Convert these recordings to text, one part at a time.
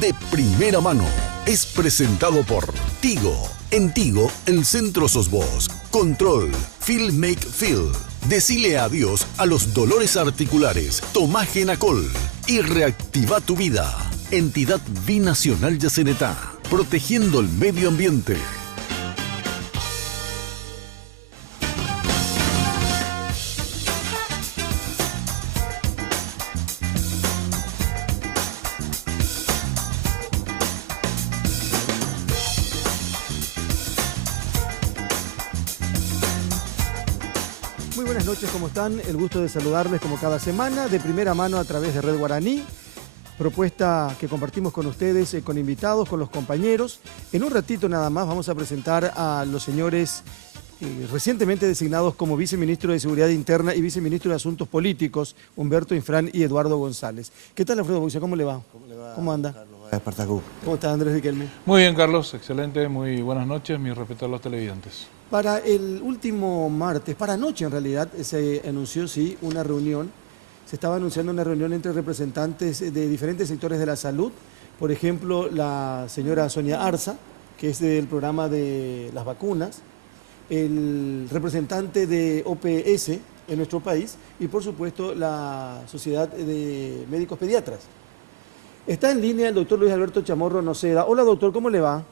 de primera mano. Es presentado por Tigo. En Tigo, el centro sos vos. Control. Feel Make Feel. Decile adiós a los dolores articulares. Tomá Genacol y reactiva tu vida. Entidad Binacional Yacenetá. Protegiendo el medio ambiente. Muy buenas noches, ¿cómo están? El gusto de saludarles como cada semana, de primera mano a través de Red Guaraní. Propuesta que compartimos con ustedes, con invitados, con los compañeros. En un ratito nada más vamos a presentar a los señores recientemente designados como viceministro de Seguridad Interna y viceministro de Asuntos Políticos, Humberto Infrán y Eduardo González. ¿Qué tal, Alfredo Boxia? ¿Cómo le va? ¿Cómo anda? Carlos, ¿Cómo está, Andrés Riquelme? Muy bien, Carlos, excelente, muy buenas noches, mi respeto a los televidentes. Para el último martes, para anoche en realidad, se anunció, sí, una reunión. Se estaba anunciando una reunión entre representantes de diferentes sectores de la salud. Por ejemplo, la señora Sonia Arza, que es del programa de las vacunas, el representante de OPS en nuestro país y, por supuesto, la Sociedad de Médicos Pediatras. Está en línea el doctor Luis Alberto Chamorro Noceda. Hola, doctor, ¿cómo le va?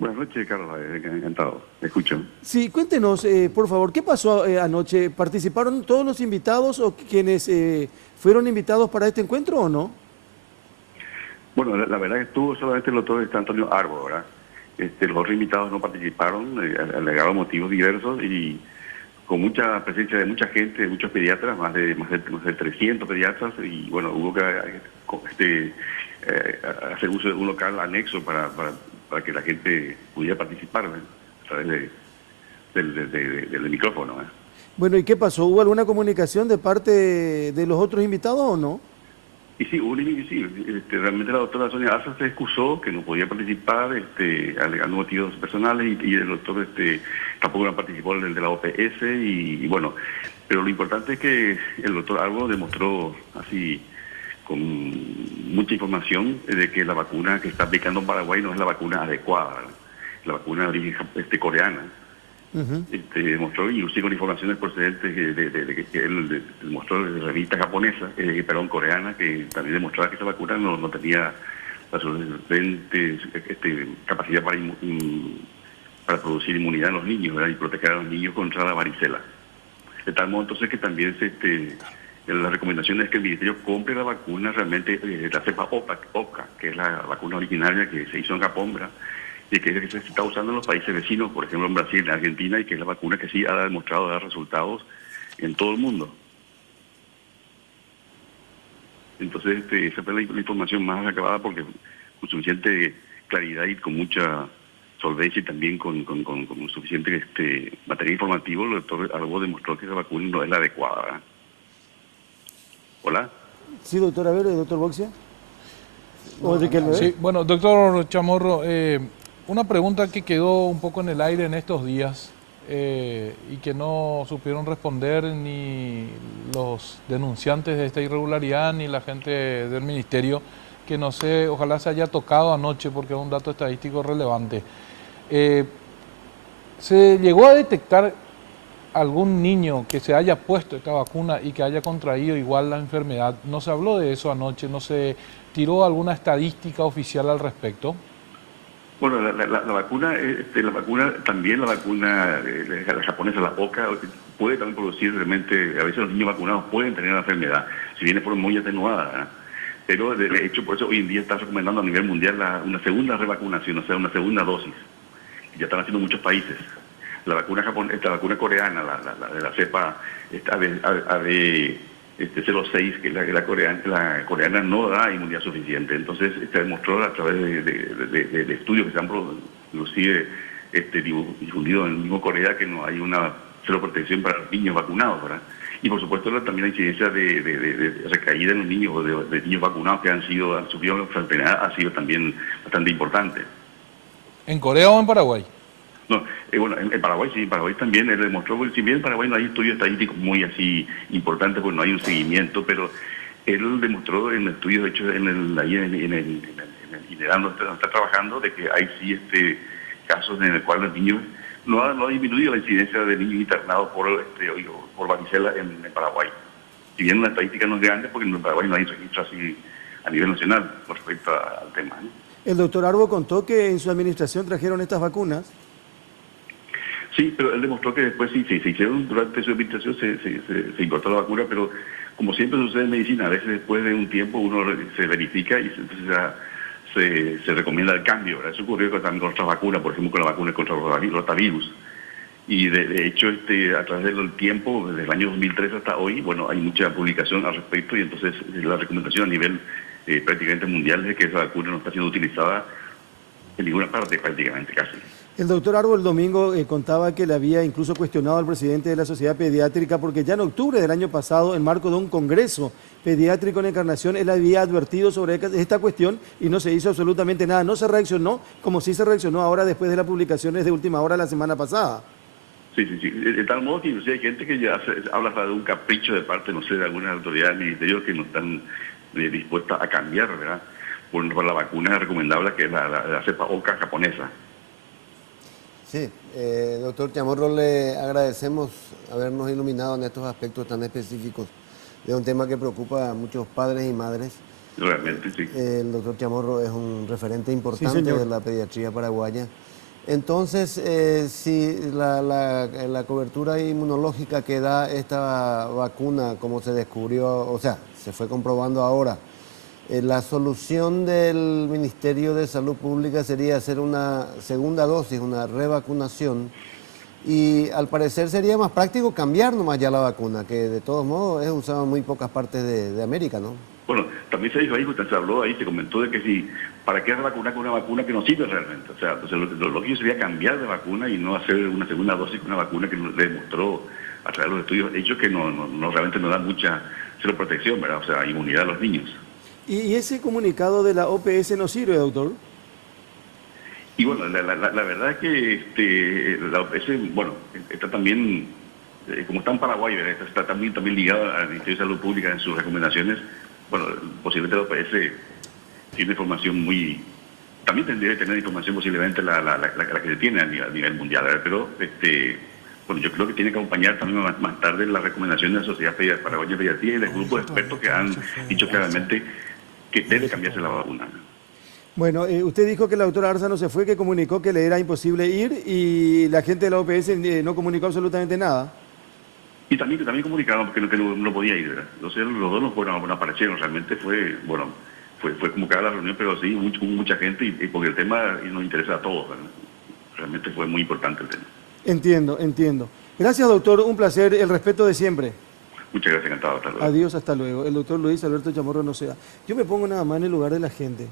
Buenas noches, Carlos, encantado, me escucho. Sí, cuéntenos, por favor, ¿qué pasó anoche? ¿Participaron todos los invitados o quienes fueron invitados para este encuentro o no? Bueno, la verdad que estuvo solamente el doctor Antonio Arbo, ¿verdad? Los otros invitados no participaron, alegaron motivos diversos y con mucha presencia de mucha gente, de muchos pediatras, más de 300 pediatras, y bueno, hubo que hacer uso de un local anexo para que la gente pudiera participar, ¿no?, a través del micrófono, ¿eh? Bueno, ¿y qué pasó? ¿Hubo alguna comunicación de parte de los otros invitados o no? Y sí, realmente la doctora Sonia Arza se excusó que no podía participar, alegando motivos personales, y el doctor tampoco no participó el de la OPS, y bueno, pero lo importante es que el doctor Arbo demostró así, con mucha información, de que la vacuna que está aplicando en Paraguay no es la vacuna adecuada, ¿verdad? La vacuna de origen coreana. Demostró, y con informaciones procedentes que él demostró de revistas japonesas, coreanas, que también demostraba que esa vacuna no tenía la suficiente capacidad para producir inmunidad en los niños, ¿verdad?, y proteger a los niños contra la varicela. De tal modo entonces que también la recomendación es que el Ministerio compre la vacuna realmente, la cepa OCA, que es la vacuna originaria que se hizo en Japón, ¿verdad?, y que es la que se está usando en los países vecinos, por ejemplo en Brasil, en Argentina, y que es la vacuna que sí ha demostrado dar resultados en todo el mundo. Entonces, esa fue la información más acabada, porque con suficiente claridad y con mucha solvencia, y también con suficiente material informativo, el doctor Arbo demostró que esa vacuna no es la adecuada, ¿verdad? ¿Hola? Sí, doctor, a ver, doctor Boxia. Sí, bueno, doctor Chamorro, una pregunta que quedó un poco en el aire en estos días y que no supieron responder ni los denunciantes de esta irregularidad ni la gente del ministerio, que no sé, ojalá se haya tocado anoche porque es un dato estadístico relevante. ¿Se llegó a detectar algún niño que se haya puesto esta vacuna y que haya contraído igual la enfermedad? ¿No se habló de eso anoche? ¿No se tiró alguna estadística oficial al respecto? Bueno, la vacuna, también la vacuna la japonesa, la OCA, puede también producir realmente, a veces los niños vacunados pueden tener la enfermedad, si bien de forma muy atenuada, ¿eh? Pero de hecho por eso hoy en día está recomendando a nivel mundial una segunda revacunación, o sea, una segunda dosis, que ya están haciendo muchos países. La vacuna japonesa, la vacuna coreana, de la cepa AB06, que es la coreana no da inmunidad suficiente. Entonces se demostró a través de estudios que se han inclusive difundido en el mismo Corea, que no hay una cero protección para los niños vacunados, ¿verdad? Y por supuesto también la incidencia de recaída en los niños, o de niños vacunados que han sufrido la enfermedad, ha sido también bastante importante. ¿En Corea o en Paraguay? No, bueno, en Paraguay sí, en Paraguay también él demostró, si bien en Paraguay no hay estudios estadísticos muy así importantes, porque no hay un seguimiento, pero él demostró en estudios hechos en el y le dan, está trabajando, de que hay sí casos en el cual los niños no ha disminuido la incidencia de niños internados por varicela en Paraguay. Si bien la estadística no es grande, porque en Paraguay no hay registro así a nivel nacional con respecto al tema, ¿no? El doctor Arbo contó que en su administración trajeron estas vacunas. Sí, pero él demostró que después sí, se hicieron durante su administración, se importó la vacuna, pero como siempre sucede en medicina, a veces después de un tiempo uno se verifica y entonces ya se recomienda el cambio, ¿verdad? Eso ocurrió también con otras vacunas, por ejemplo con la vacuna contra el rotavirus. Y de hecho, a través del tiempo, desde el año 2003 hasta hoy, bueno, hay mucha publicación al respecto y entonces la recomendación a nivel prácticamente mundial es que esa vacuna no está siendo utilizada en ninguna parte, prácticamente, casi. El doctor Arbo el domingo contaba que le había incluso cuestionado al presidente de la Sociedad Pediátrica porque ya en octubre del año pasado, en marco de un congreso pediátrico en Encarnación, él había advertido sobre esta cuestión y no se hizo absolutamente nada. No se reaccionó como sí se reaccionó ahora después de las publicaciones de última hora la semana pasada. Sí. De tal modo que inclusive hay gente que ya habla de un capricho de parte, no sé, de algunas autoridades del ministerio que no están dispuestas a cambiar, ¿verdad? Por la vacuna recomendable que es la cepa Oka japonesa. Sí, doctor Chamorro, le agradecemos habernos iluminado en estos aspectos tan específicos de un tema que preocupa a muchos padres y madres. Realmente, sí. El doctor Chamorro es un referente importante de la pediatría paraguaya. Entonces, si la cobertura inmunológica que da esta vacuna, como se descubrió, o sea, se fue comprobando ahora, la solución del Ministerio de Salud Pública sería hacer una segunda dosis, una revacunación, y al parecer sería más práctico cambiar nomás ya la vacuna, que de todos modos es usada en muy pocas partes de América, ¿no? Bueno, también se dijo ahí, se habló ahí, se comentó de que si, ¿para qué vacunar con una vacuna que no sirve realmente? O sea, entonces lo lógico sería cambiar de vacuna y no hacer una segunda dosis con una vacuna que nos demostró a través de los estudios hechos que no realmente no da mucha protección, ¿verdad? O sea, inmunidad a los niños. ¿Y ese comunicado de la OPS no sirve, doctor? Y bueno, la verdad es que la OPS, bueno, está también, como está en Paraguay, ¿verdad? Está también ligada al Ministerio de Salud Pública en sus recomendaciones. Bueno, posiblemente la OPS tiene información también tendría que tener información posiblemente la que se tiene a nivel mundial, ¿verdad? Pero, bueno, yo creo que tiene que acompañar también más tarde las recomendaciones de la Sociedad Paraguaya de Pediatría y del grupo de expertos que han dicho claramente que debe cambiarse la vacuna. Bueno, usted dijo que la doctora Arza no se fue, que comunicó que le era imposible ir y la gente de la OPS no comunicó absolutamente nada. Y también comunicaron que no podía ir, ¿verdad? Entonces los dos no aparecieron, realmente fue convocada la reunión, pero sí, hubo mucha gente y porque el tema nos interesa a todos, ¿verdad? Realmente fue muy importante el tema. Entiendo. Gracias, doctor, un placer, el respeto de siempre. Muchas gracias, encantado, hasta luego. Adiós, hasta luego. El doctor Luis Alberto Chamorro Noceda. Yo me pongo nada más en el lugar de la gente.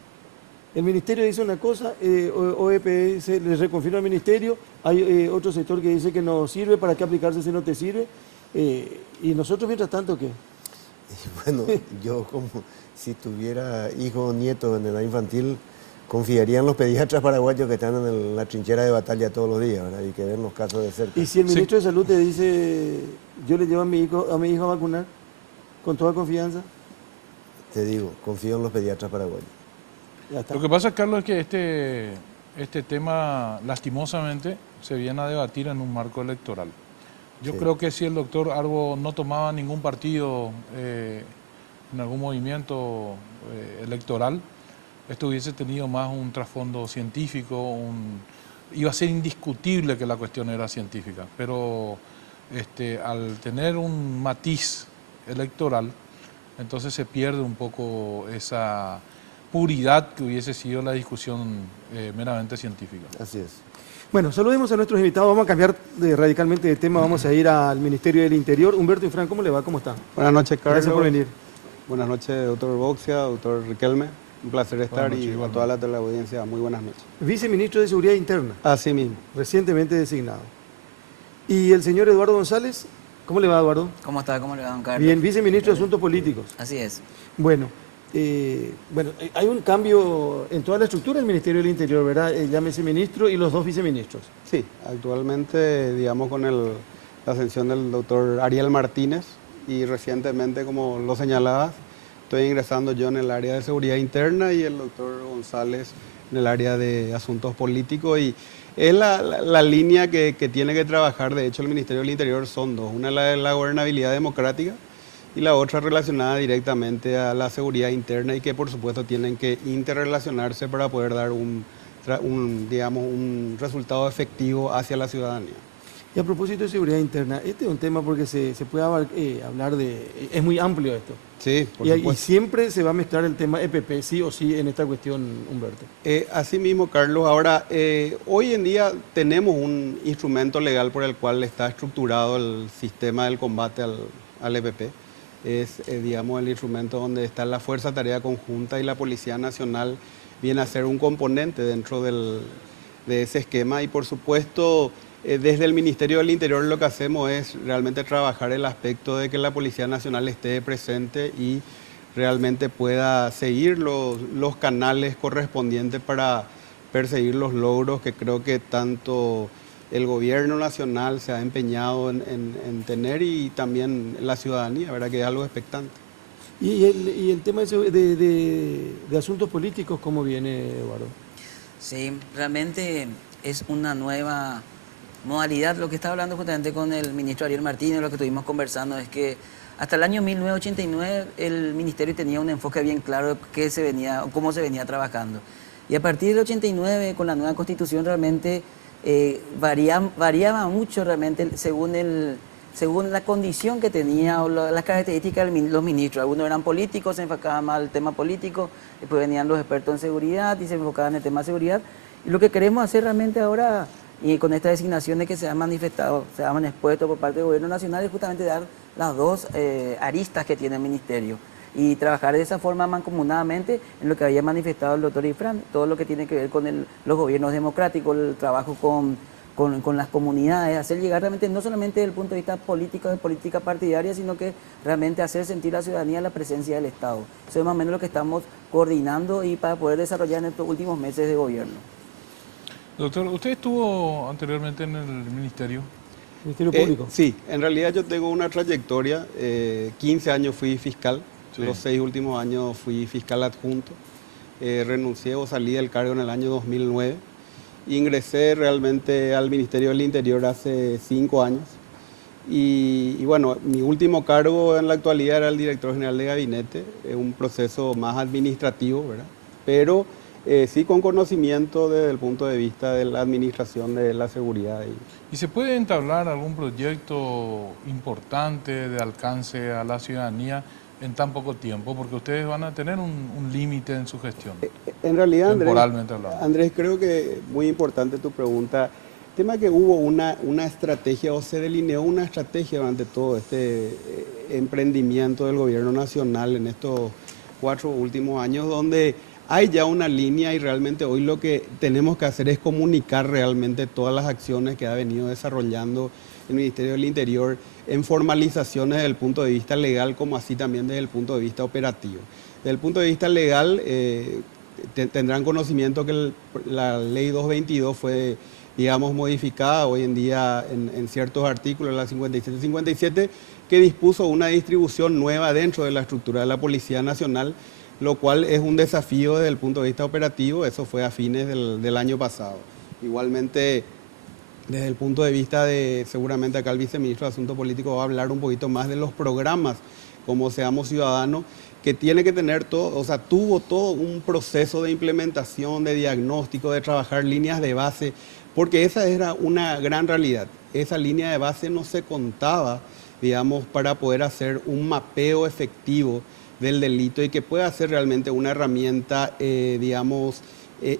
El ministerio dice una cosa, OEPS le reconfirma al ministerio, hay otro sector que dice que no sirve, ¿para qué aplicarse si no te sirve? ¿Y nosotros mientras tanto qué? Bueno, yo como si tuviera hijo o nieto en edad infantil, confiaría en los pediatras paraguayos que están en la trinchera de batalla todos los días, ¿verdad? Y que ven los casos de cerca. Y si el ministro de Salud te dice, yo le llevo a mi hijo a vacunar, con toda confianza. Te digo, confío en los pediatras paraguayos. Ya está. Lo que pasa, Carlos, es que este tema, lastimosamente, se viene a debatir en un marco electoral. Yo creo que si el doctor Arbo no tomaba ningún partido en algún movimiento electoral, esto hubiese tenido más un trasfondo científico, iba a ser indiscutible que la cuestión era científica, pero al tener un matiz electoral, entonces se pierde un poco esa puridad que hubiese sido la discusión meramente científica. Así es. Bueno, saludemos a nuestros invitados, vamos a cambiar radicalmente de tema, vamos a ir al Ministerio del Interior. Humberto Infran, ¿cómo le va? ¿Cómo está? Buenas noches, Carlos. Gracias por venir. Buenas noches, doctor Boxia, doctor Riquelme. Un placer estar y a toda la teleaudiencia, muy buenas noches. Viceministro de Seguridad Interna. Así mismo. Recientemente designado. ¿Y el señor Eduardo González? ¿Cómo le va, Eduardo? ¿Cómo está? ¿Cómo le va, don Carlos? Bien, viceministro de Asuntos Políticos. Así es. Bueno, hay un cambio en toda la estructura del Ministerio del Interior, ¿verdad? Llámese ministro y los dos viceministros. Sí, actualmente, digamos, con la ascensión del doctor Ariel Martínez y recientemente, como lo señalabas, Estoy ingresando yo en el área de seguridad interna y el doctor González en el área de asuntos políticos. Y es la línea que tiene que trabajar, de hecho, el Ministerio del Interior son dos. Una la de la gobernabilidad democrática y la otra relacionada directamente a la seguridad interna y que por supuesto tienen que interrelacionarse para poder dar digamos, un resultado efectivo hacia la ciudadanía. Y a propósito de seguridad interna, este es un tema porque se puede hablar de... Es muy amplio esto. Sí, por y supuesto. siempre se va a mezclar el tema EPP, sí o sí, en esta cuestión, Humberto. Así mismo, Carlos. Ahora, hoy en día tenemos un instrumento legal por el cual está estructurado el sistema del combate al EPP. Es, digamos, el instrumento donde está la Fuerza Tarea Conjunta y la Policía Nacional viene a ser un componente dentro de ese esquema y, por supuesto, desde el Ministerio del Interior lo que hacemos es realmente trabajar el aspecto de que la Policía Nacional esté presente y realmente pueda seguir los canales correspondientes para perseguir los logros que creo que tanto el gobierno nacional se ha empeñado en tener y también la ciudadanía, ¿verdad? Que es algo expectante. ¿Y el tema de asuntos políticos cómo viene, Eduardo? Sí, realmente es una nueva modalidad. Lo que estaba hablando justamente con el ministro Ariel Martínez, lo que estuvimos conversando es que hasta el año 1989 el ministerio tenía un enfoque bien claro de cómo se venía trabajando. Y a partir del 89, con la nueva constitución, realmente variaba mucho realmente según la condición que tenía o las características de los ministros. Algunos eran políticos, se enfocaban más al tema político, después venían los expertos en seguridad y se enfocaban en el tema de seguridad. Y lo que queremos hacer realmente ahora, y con estas designaciones que se han manifestado, se han expuesto por parte del Gobierno Nacional, es justamente dar las dos aristas que tiene el Ministerio y trabajar de esa forma mancomunadamente en lo que había manifestado el doctor Ifrán, todo lo que tiene que ver con los gobiernos democráticos, el trabajo con las comunidades, hacer llegar realmente no solamente desde el punto de vista político, de política partidaria, sino que realmente hacer sentir a la ciudadanía la presencia del Estado. Eso es más o menos lo que estamos coordinando y para poder desarrollar en estos últimos meses de gobierno. Doctor, ¿usted estuvo anteriormente en el Ministerio? ¿Ministerio Público? Sí, en realidad yo tengo una trayectoria, 15 años fui fiscal, sí. Los 6 últimos años fui fiscal adjunto, renuncié o salí del cargo en el año 2009, ingresé realmente al Ministerio del Interior hace 5 años y bueno, mi último cargo en la actualidad era el director general de gabinete, un proceso más administrativo, ¿verdad? Pero sí con conocimiento desde el punto de vista de la administración de la seguridad. ¿Y se puede entablar algún proyecto importante de alcance a la ciudadanía en tan poco tiempo? Porque ustedes van a tener un límite en su gestión. En realidad, temporalmente hablando. Andrés, creo que muy importante tu pregunta. El tema que hubo una estrategia o se delineó una estrategia durante todo este emprendimiento del gobierno nacional en estos 4 últimos años donde hay ya una línea y realmente hoy lo que tenemos que hacer es comunicar realmente todas las acciones que ha venido desarrollando el Ministerio del Interior en formalizaciones desde el punto de vista legal como así también desde el punto de vista operativo. Desde el punto de vista legal tendrán conocimiento que la ley 222 fue, digamos, modificada hoy en día en ciertos artículos, la 57-57, que dispuso una distribución nueva dentro de la estructura de la Policía Nacional, lo cual es un desafío desde el punto de vista operativo. Eso fue a fines del año pasado. Igualmente, desde el punto de vista de, seguramente acá el viceministro de Asuntos Políticos va a hablar un poquito más de los programas como Seamos Ciudadanos, que tiene que tener todo, o sea, tuvo todo un proceso de implementación, de diagnóstico, de trabajar líneas de base, porque esa era una gran realidad. Esa línea de base no se contaba, digamos, para poder hacer un mapeo efectivo del delito y que pueda ser realmente una herramienta, digamos,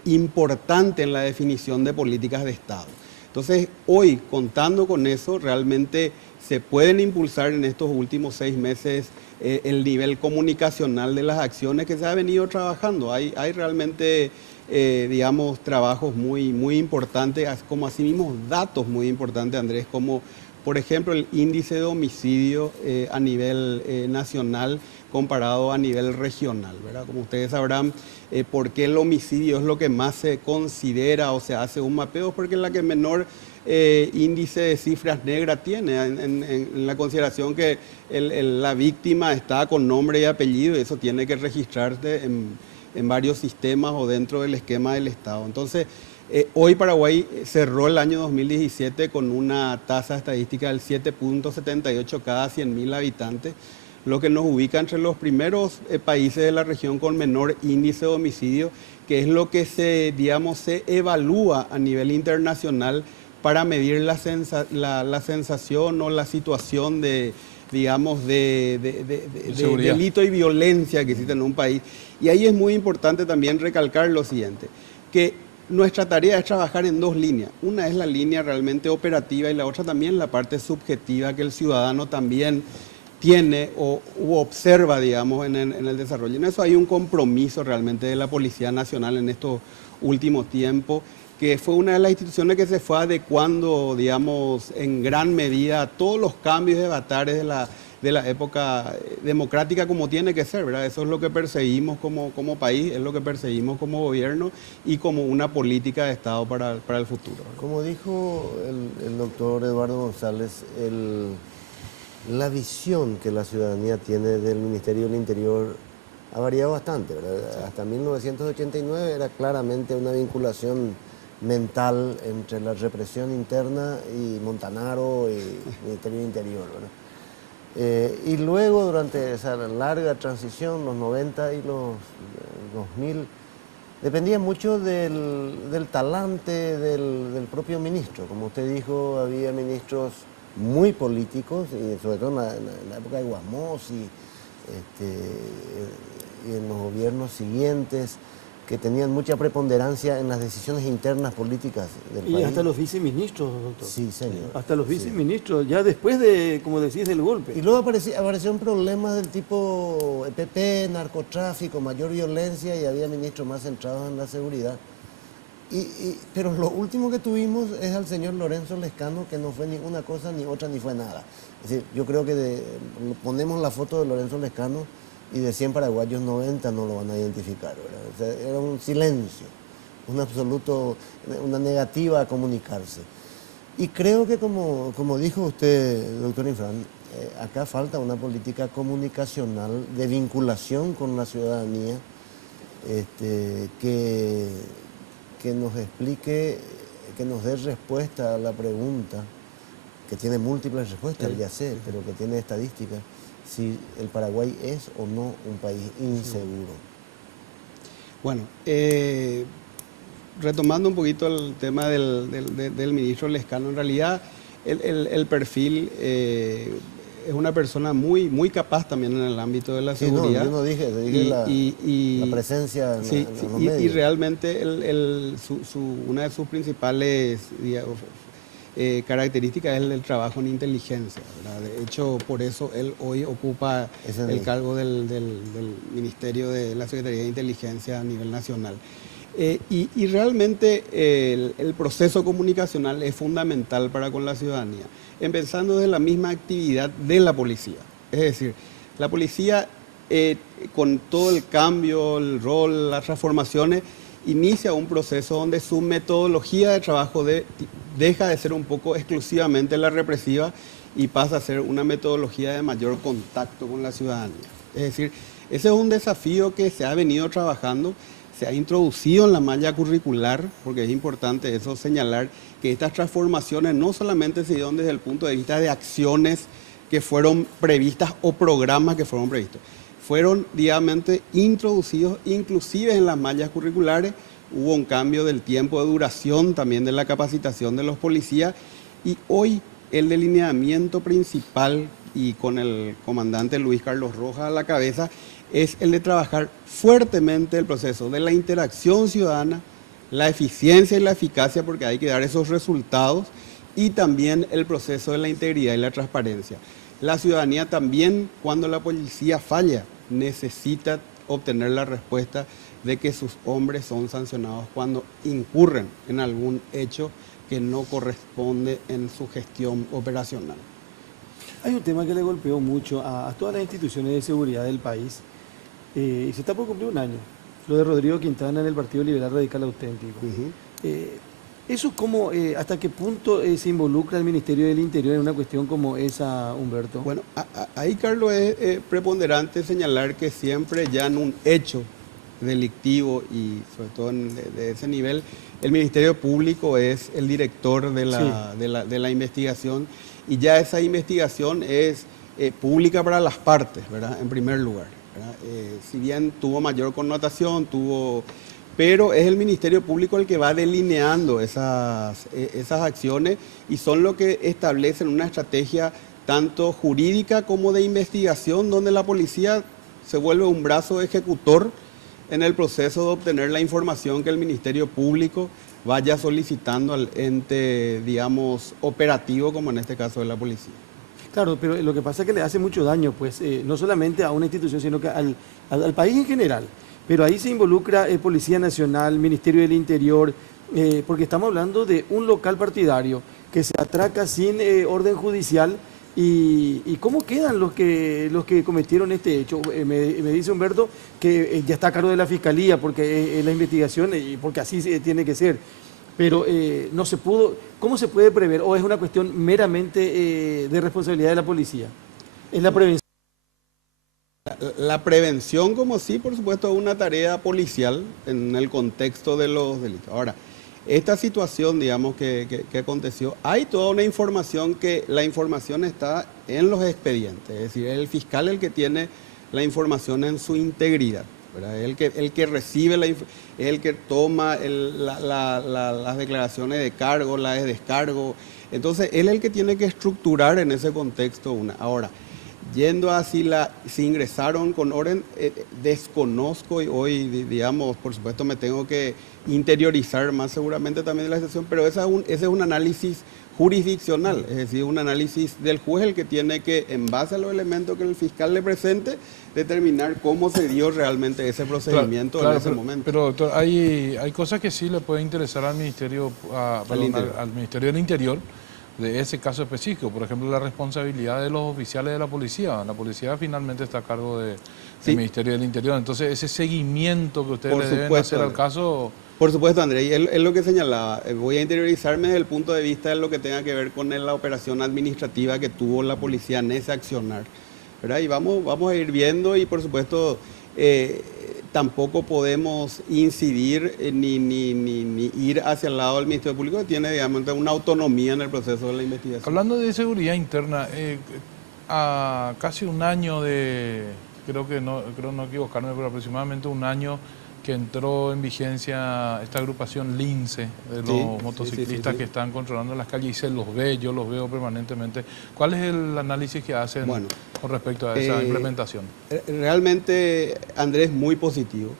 importante en la definición de políticas de Estado. Entonces, hoy, contando con eso, realmente se pueden impulsar en estos últimos 6 meses el nivel comunicacional de las acciones que se ha venido trabajando. Hay realmente, digamos, trabajos muy importantes, como asimismo datos muy importantes, Andrés, como por ejemplo el índice de homicidio a nivel nacional comparado a nivel regional, ¿verdad? Como ustedes sabrán, ¿por qué el homicidio es lo que más se considera o se hace un mapeo? Porque es la que menor índice de cifras negras tiene, en la consideración que la víctima está con nombre y apellido, y eso tiene que registrarse en varios sistemas o dentro del esquema del Estado. Entonces, hoy Paraguay cerró el año 2017 con una tasa estadística del 7.78 cada 100.000 habitantes, lo que nos ubica entre los primeros países de la región con menor índice de homicidio, que es lo que se evalúa a nivel internacional para medir la sensación o la situación de delito y violencia que existe en un país. Y ahí es muy importante también recalcar lo siguiente, que nuestra tarea es trabajar en dos líneas. Una es la línea realmente operativa y la otra también la parte subjetiva que el ciudadano también tiene u observa, digamos, en el desarrollo. En eso hay un compromiso realmente de la Policía Nacional en estos últimos tiempos, que fue una de las instituciones que se fue adecuando, digamos, en gran medida a todos los cambios de avatares de la época democrática como tiene que ser, ¿verdad? Eso es lo que perseguimos como país, es lo que perseguimos como gobierno y como una política de Estado para el futuro. Como dijo el doctor Eduardo González, la visión que la ciudadanía tiene del Ministerio del Interior ha variado bastante, ¿verdad? Hasta 1989 era claramente una vinculación mental entre la represión interna y Montanaro y Ministerio del Interior, ¿verdad? Y luego, durante esa larga transición, los 90 y los 2000, dependía mucho del talante del propio ministro. Como usted dijo, había ministros muy políticos, y sobre todo en la época de Guasmos y en los gobiernos siguientes, que tenían mucha preponderancia en las decisiones internas políticas del país. Y hasta los viceministros, doctor. Sí, señor. Hasta los viceministros, ya después de, como decís, del golpe. Y luego aparecieron problemas del tipo EPP, narcotráfico, mayor violencia, y había ministros más centrados en la seguridad. Pero lo último que tuvimos es al señor Lorenzo Lescano, que no fue ni una cosa ni otra ni fue nada. Es decir, yo creo que ponemos la foto de Lorenzo Lescano y de 100 paraguayos 90 no lo van a identificar, ¿verdad? O sea, era un silencio, una negativa a comunicarse. Y creo que como dijo usted, doctor Infran, acá falta una política comunicacional de vinculación con la ciudadanía, que nos explique, que nos dé respuesta a la pregunta, que tiene múltiples respuestas, ya sé, pero que tiene estadísticas, si el Paraguay es o no un país inseguro. Bueno, retomando un poquito el tema del ministro Lescano, en realidad el perfil es una persona muy capaz también en el ámbito de la seguridad. No, yo no dije la presencia en los medios. Y realmente una de sus principales características es el trabajo en inteligencia, ¿verdad? De hecho, por eso él hoy ocupa el cargo del Ministerio de la Secretaría de Inteligencia a nivel nacional. Y realmente el proceso comunicacional es fundamental para con la ciudadanía, empezando desde la misma actividad de la policía. Es decir, la policía, con todo el cambio, el rol, las transformaciones, inicia un proceso donde su metodología de trabajo deja de ser un poco exclusivamente la represiva y pasa a ser una metodología de mayor contacto con la ciudadanía. Es decir, ese es un desafío que se ha venido trabajando, se ha introducido en la malla curricular, porque es importante eso señalar, que estas transformaciones no solamente se dieron desde el punto de vista de acciones que fueron previstas o programas que fueron previstos, fueron, digamos, introducidos inclusive en las mallas curriculares. Hubo un cambio del tiempo de duración también de la capacitación de los policías, y hoy el delineamiento principal, y con el comandante Luis Carlos Rojas a la cabeza, es el de trabajar fuertemente el proceso de la interacción ciudadana, la eficiencia y la eficacia, porque hay que dar esos resultados, y también el proceso de la integridad y la transparencia. La ciudadanía también, cuando la policía falla, necesita obtener la respuesta de que sus hombres son sancionados cuando incurren en algún hecho que no corresponde en su gestión operacional. Hay un tema que le golpeó mucho a todas las instituciones de seguridad del país y se está por cumplir un año. Lo de Rodrigo Quintana en el Partido Liberal Radical Auténtico. ¿Eso cómo, hasta qué punto se involucra el Ministerio del Interior en una cuestión como esa, Humberto? Bueno, ahí, Carlos, es preponderante señalar que siempre ya en un hecho delictivo y sobre todo de ese nivel, el Ministerio Público es el director de la investigación y ya esa investigación es pública para las partes, ¿verdad? En primer lugar, ¿verdad? Si bien tuvo mayor connotación, pero es el Ministerio Público el que va delineando esas acciones y son lo que establecen una estrategia tanto jurídica como de investigación, donde la policía se vuelve un brazo ejecutor en el proceso de obtener la información que el Ministerio Público vaya solicitando al ente, digamos, operativo, como en este caso de la policía. Claro, pero lo que pasa es que le hace mucho daño, pues, no solamente a una institución, sino que al país en general. Pero ahí se involucra Policía Nacional, Ministerio del Interior, porque estamos hablando de un local partidario que se atraca sin orden judicial. ¿Y cómo quedan los que cometieron este hecho? Me dice Humberto que ya está a cargo de la Fiscalía porque es la investigación y porque así tiene que ser. Pero no se pudo. ¿Cómo se puede prever? ¿O es una cuestión meramente de responsabilidad de la policía? ¿Es la prevención? La prevención, como sí, por supuesto, es una tarea policial en el contexto de los delitos. Ahora, esta situación, digamos, que aconteció, hay toda una información que la información está en los expedientes, es decir, es el fiscal el que tiene la información en su integridad, ¿verdad? El que recibe, es el que toma las declaraciones de cargo, las de descargo, entonces él es el que tiene que estructurar en ese contexto una. Ahora, yendo a si ingresaron con orden, desconozco y hoy, digamos, por supuesto me tengo que interiorizar más seguramente también de la situación, pero ese es un análisis jurisdiccional, es decir, un análisis del juez el que tiene que, en base a los elementos que el fiscal le presente, determinar cómo se dio realmente ese procedimiento en ese momento. Pero doctor, hay cosas que sí le pueden interesar al Ministerio, al Ministerio del Interior, de ese caso específico, por ejemplo, la responsabilidad de los oficiales de la policía. La policía finalmente está a cargo del Ministerio del Interior. Entonces, ese seguimiento que ustedes le deben hacer al caso... Por supuesto, Andrés, y es lo que señalaba. Voy a interiorizarme desde el punto de vista de lo que tenga que ver con la operación administrativa que tuvo la policía en ese accionar, ¿verdad? Y vamos a ir viendo y, por supuesto, tampoco podemos incidir ni ir hacia el lado del Ministerio Público, que tiene, digamos, una autonomía en el proceso de la investigación. Hablando de seguridad interna, a casi un año creo no equivocarme, pero aproximadamente un año que entró en vigencia esta agrupación Lince de los motociclistas que están controlando las calles, y yo los veo permanentemente. ¿Cuál es el análisis que hacen con respecto a esa implementación? Realmente, Andrés, muy positivo.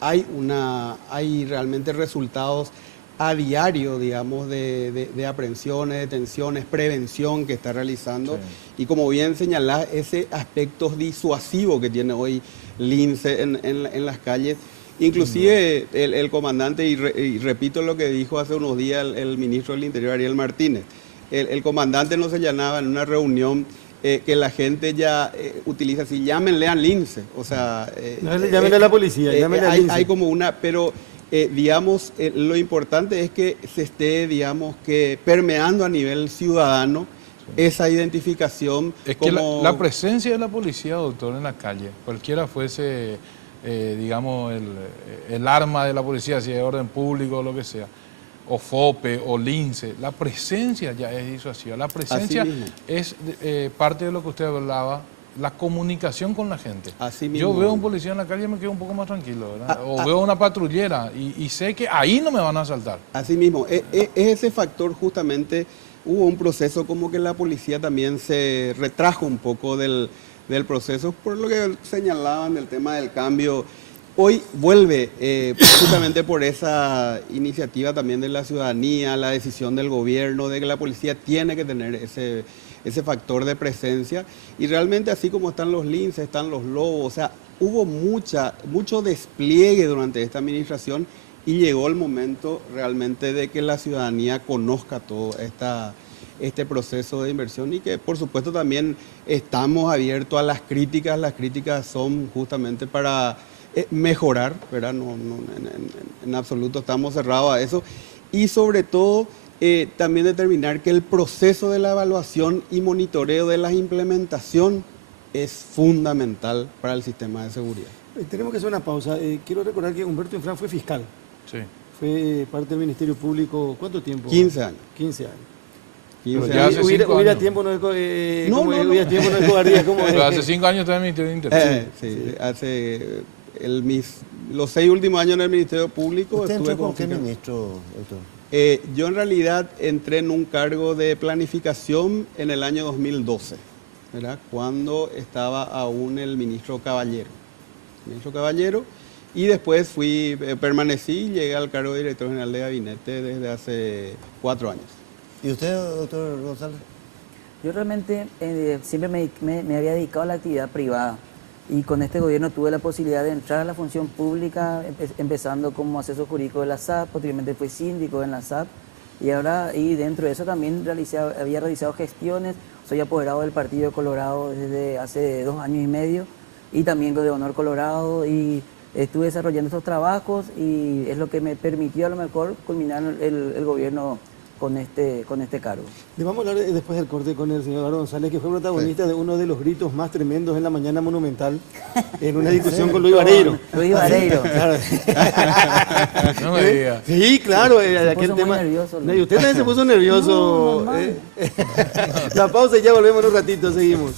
Hay realmente resultados a diario, digamos, de aprehensiones, detenciones, prevención que está realizando. Y como bien señalás, ese aspecto disuasivo que tiene hoy Lince en las calles. Inclusive el comandante, y repito lo que dijo hace unos días el ministro del Interior, Ariel Martínez, el comandante nos señalaba en una reunión que la gente ya utiliza así, llámenle al Lince, o sea... llámenle a la policía, llámenle al Lince. Hay como pero digamos, lo importante es que se esté, digamos, que permeando a nivel ciudadano esa identificación. Es que la presencia de la policía, doctor, en la calle, cualquiera fuese, digamos, el arma de la policía, si es orden público o lo que sea, o FOPE o Lince, la presencia ya es disuasiva. La presencia es parte de lo que usted hablaba, la comunicación con la gente. Yo veo a un policía en la calle y me quedo un poco más tranquilo, ¿verdad? O veo una patrullera y sé que ahí no me van a asaltar. Así mismo, es ese factor justamente. Hubo un proceso como que la policía también se retrajo un poco del proceso, por lo que señalaban del tema del cambio. Hoy vuelve, justamente por esa iniciativa también de la ciudadanía, la decisión del gobierno de que la policía tiene que tener ese factor de presencia. Y realmente así como están los linces, están los lobos, o sea, hubo mucho despliegue durante esta administración. Y llegó el momento realmente de que la ciudadanía conozca toda este proceso de inversión y que por supuesto también estamos abiertos a las críticas son justamente para mejorar, ¿verdad? En absoluto estamos cerrados a eso y sobre todo también determinar que el proceso de la evaluación y monitoreo de la implementación es fundamental para el sistema de seguridad. Tenemos que hacer una pausa. Quiero recordar que Humberto Infran fue fiscal. Sí. Fue parte del Ministerio Público, ¿cuánto tiempo? 15 años. 15 años. 15 ya años. hace 5 Hubiera años. tiempo no es No. tiempo no es cobardía, como Pero hace 5 años estaba en el Ministerio de Interior. Sí, hace los 6 últimos años en el Ministerio Público. ¿Usted entró como con qué fiscal. ministro, doctor? Yo en realidad entré en un cargo de planificación en el año 2012, ¿verdad? Cuando estaba aún el ministro Caballero. Y después permanecí y llegué al cargo de director general de gabinete desde hace 4 años. ¿Y usted, doctor González? Yo realmente siempre me había dedicado a la actividad privada y con este gobierno tuve la posibilidad de entrar a la función pública, empezando como asesor jurídico de la SAP, posteriormente fui síndico en la SAP y dentro de eso también había realizado gestiones, soy apoderado del Partido Colorado desde hace 2 años y medio y también de Honor Colorado y estuve desarrollando estos trabajos y es lo que me permitió a lo mejor culminar el gobierno con este cargo. Le vamos a hablar después del corte con el señor Eduardo González, que fue protagonista de uno de los gritos más tremendos en la mañana monumental, en una discusión con Luis Vareiro. Luis Vareiro. Claro. No me diga. Sí, claro, aquel puso muy tema. nervioso, No, y usted también se puso nervioso. No, normal. La pausa y ya volvemos en un ratito, seguimos.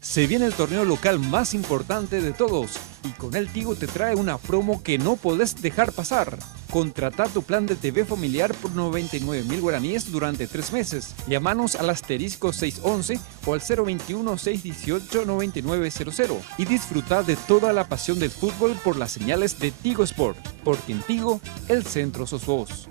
Se viene el torneo local más importante de todos y con él Tigo te trae una promo que no podés dejar pasar. Contrata tu plan de TV familiar por 99.000 guaraníes durante 3 meses. Llámanos al asterisco 611 o al 021-618-9900 y disfruta de toda la pasión del fútbol por las señales de Tigo Sport, porque en Tigo el centro sos vos.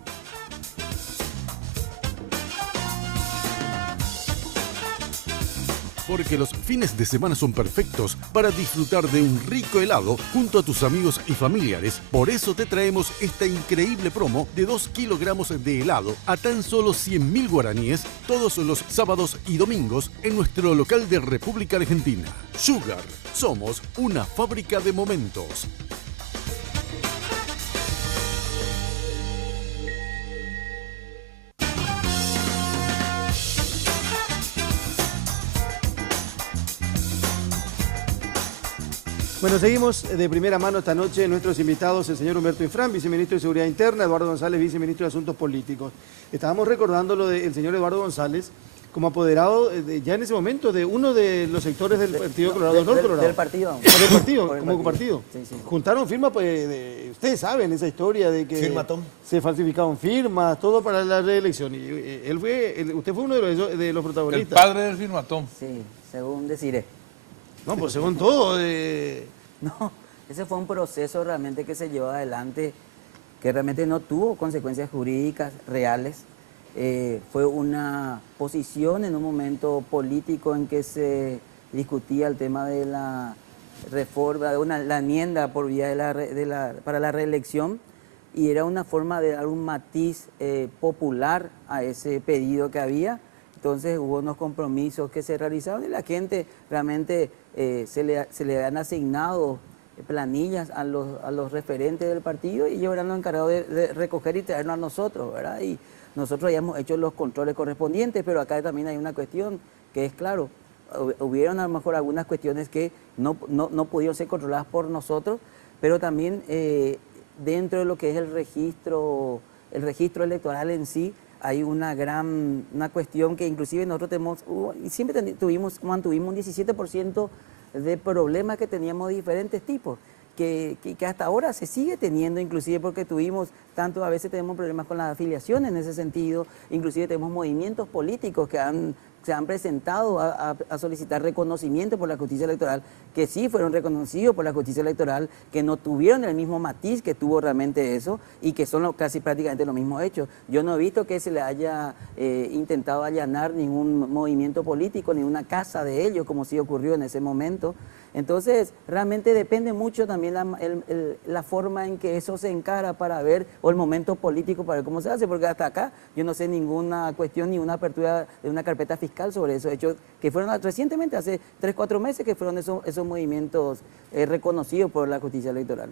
Porque los fines de semana son perfectos para disfrutar de un rico helado junto a tus amigos y familiares. Por eso te traemos esta increíble promo de 2 kilogramos de helado a tan solo 100.000 guaraníes todos los sábados y domingos en nuestro local de República Argentina. Sugar, somos una fábrica de momentos. Bueno, seguimos de primera mano esta noche nuestros invitados, el señor Humberto Infran, viceministro de Seguridad Interna, Eduardo González, viceministro de Asuntos Políticos. Estábamos recordando lo del señor Eduardo González como apoderado ya en ese momento de uno de los sectores del Partido Colorado, Honor Colorado. Del partido. Del partido, Por el como partido. Sí, sí. Juntaron firmas, pues, ustedes saben esa historia de que Firmatón. se falsificaron firmas, todo para la reelección. Y usted fue uno de los El protagonistas. padre del firmatón. Sí, según deciré. No, pues según todo. No, ese fue un proceso realmente que se llevó adelante, que realmente no tuvo consecuencias jurídicas reales. Fue una posición en un momento político en que se discutía el tema de la reforma, la enmienda por vía para la reelección, y era una forma de dar un matiz popular a ese pedido que había. Entonces hubo unos compromisos que se realizaron y la gente realmente se le han asignado planillas a los referentes del partido y ellos eran los encargados de recoger y traernos a nosotros, ¿verdad? Y nosotros ya hemos hecho los controles correspondientes, pero acá también hay una cuestión que es claro, hubieron a lo mejor algunas cuestiones que no pudieron ser controladas por nosotros, pero también dentro de lo que es el registro electoral en sí, hay una cuestión que inclusive nosotros siempre mantuvimos un 17% de problemas que teníamos de diferentes tipos, que hasta ahora se sigue teniendo, inclusive porque a veces tenemos problemas con la afiliación en ese sentido, inclusive tenemos movimientos políticos que han se han presentado a solicitar reconocimiento por la justicia electoral, que sí fueron reconocidos por la justicia electoral, que no tuvieron el mismo matiz que tuvo realmente eso y que son casi prácticamente los mismos hechos. Yo no he visto que se le haya intentado allanar ningún movimiento político, ni una casa de ellos, como sí ocurrió en ese momento. Entonces, realmente depende mucho también la forma en que eso se encara para ver, o el momento político para ver cómo se hace, porque hasta acá yo no sé ninguna cuestión ni una apertura de una carpeta fiscal sobre esos hechos que fueron recientemente, hace 3 o 4 meses, que fueron esos movimientos reconocidos por la justicia electoral.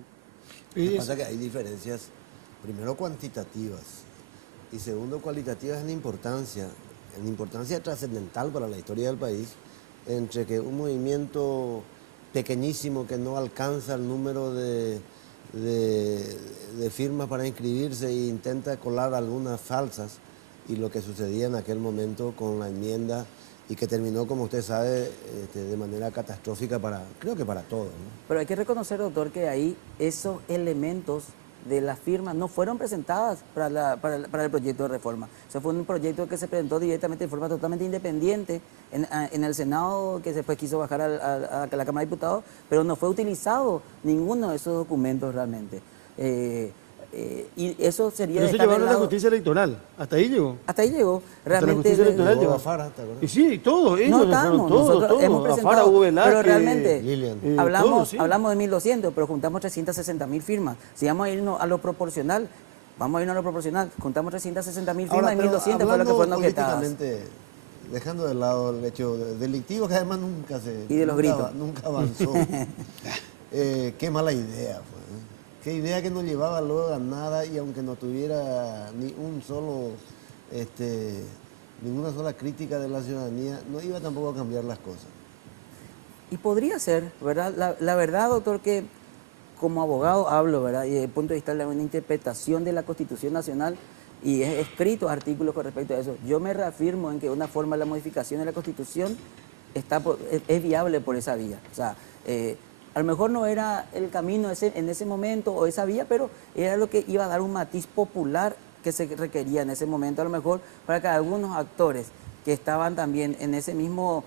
Lo que pasa es que hay diferencias, primero cuantitativas y segundo cualitativas en importancia trascendental para la historia del país, entre que un movimiento pequeñísimo que no alcanza el número de firmas para inscribirse e intenta colar algunas falsas, y lo que sucedía en aquel momento con la enmienda y que terminó, como usted sabe, de manera catastrófica creo que para todos, ¿no? Pero hay que reconocer, doctor, que ahí esos elementos de las firmas no fueron presentadas para el proyecto de reforma. Eso fue un proyecto que se presentó directamente de forma totalmente independiente en el Senado, que después quiso bajar a la Cámara de Diputados, pero no fue utilizado ninguno de esos documentos realmente. Y eso sería... Pero eso llevaron a la justicia electoral, hasta ahí llegó. Hasta ahí llegó. Realmente la justicia electoral llegó a Fara, ¿te acuerdas? Y sí, todo, ellos no estamos, nosotros hemos presentado, Fara, Hugo Velázquez, pero realmente Lilian. hablamos sí. de 1.200, pero juntamos 360.000 firmas. Si vamos a irnos a lo proporcional, juntamos 360.000 firmas y 1.200 fue lo que fueron objetadas. Dejando de lado el hecho delictivo, que además nunca avanzó. Qué mala idea fue. Qué idea que no llevaba luego a nada, y aunque no tuviera ninguna sola crítica de la ciudadanía, no iba tampoco a cambiar las cosas. Y podría ser, ¿verdad? La verdad, doctor, que como abogado hablo, ¿verdad? Y desde el punto de vista de una interpretación de la Constitución Nacional, y he escrito artículos con respecto a eso, yo me reafirmo en que una forma de la modificación de la Constitución es viable por esa vía. O sea, a lo mejor no era el camino en ese momento o esa vía, pero era lo que iba a dar un matiz popular que se requería en ese momento, a lo mejor para que algunos actores que estaban también en ese mismo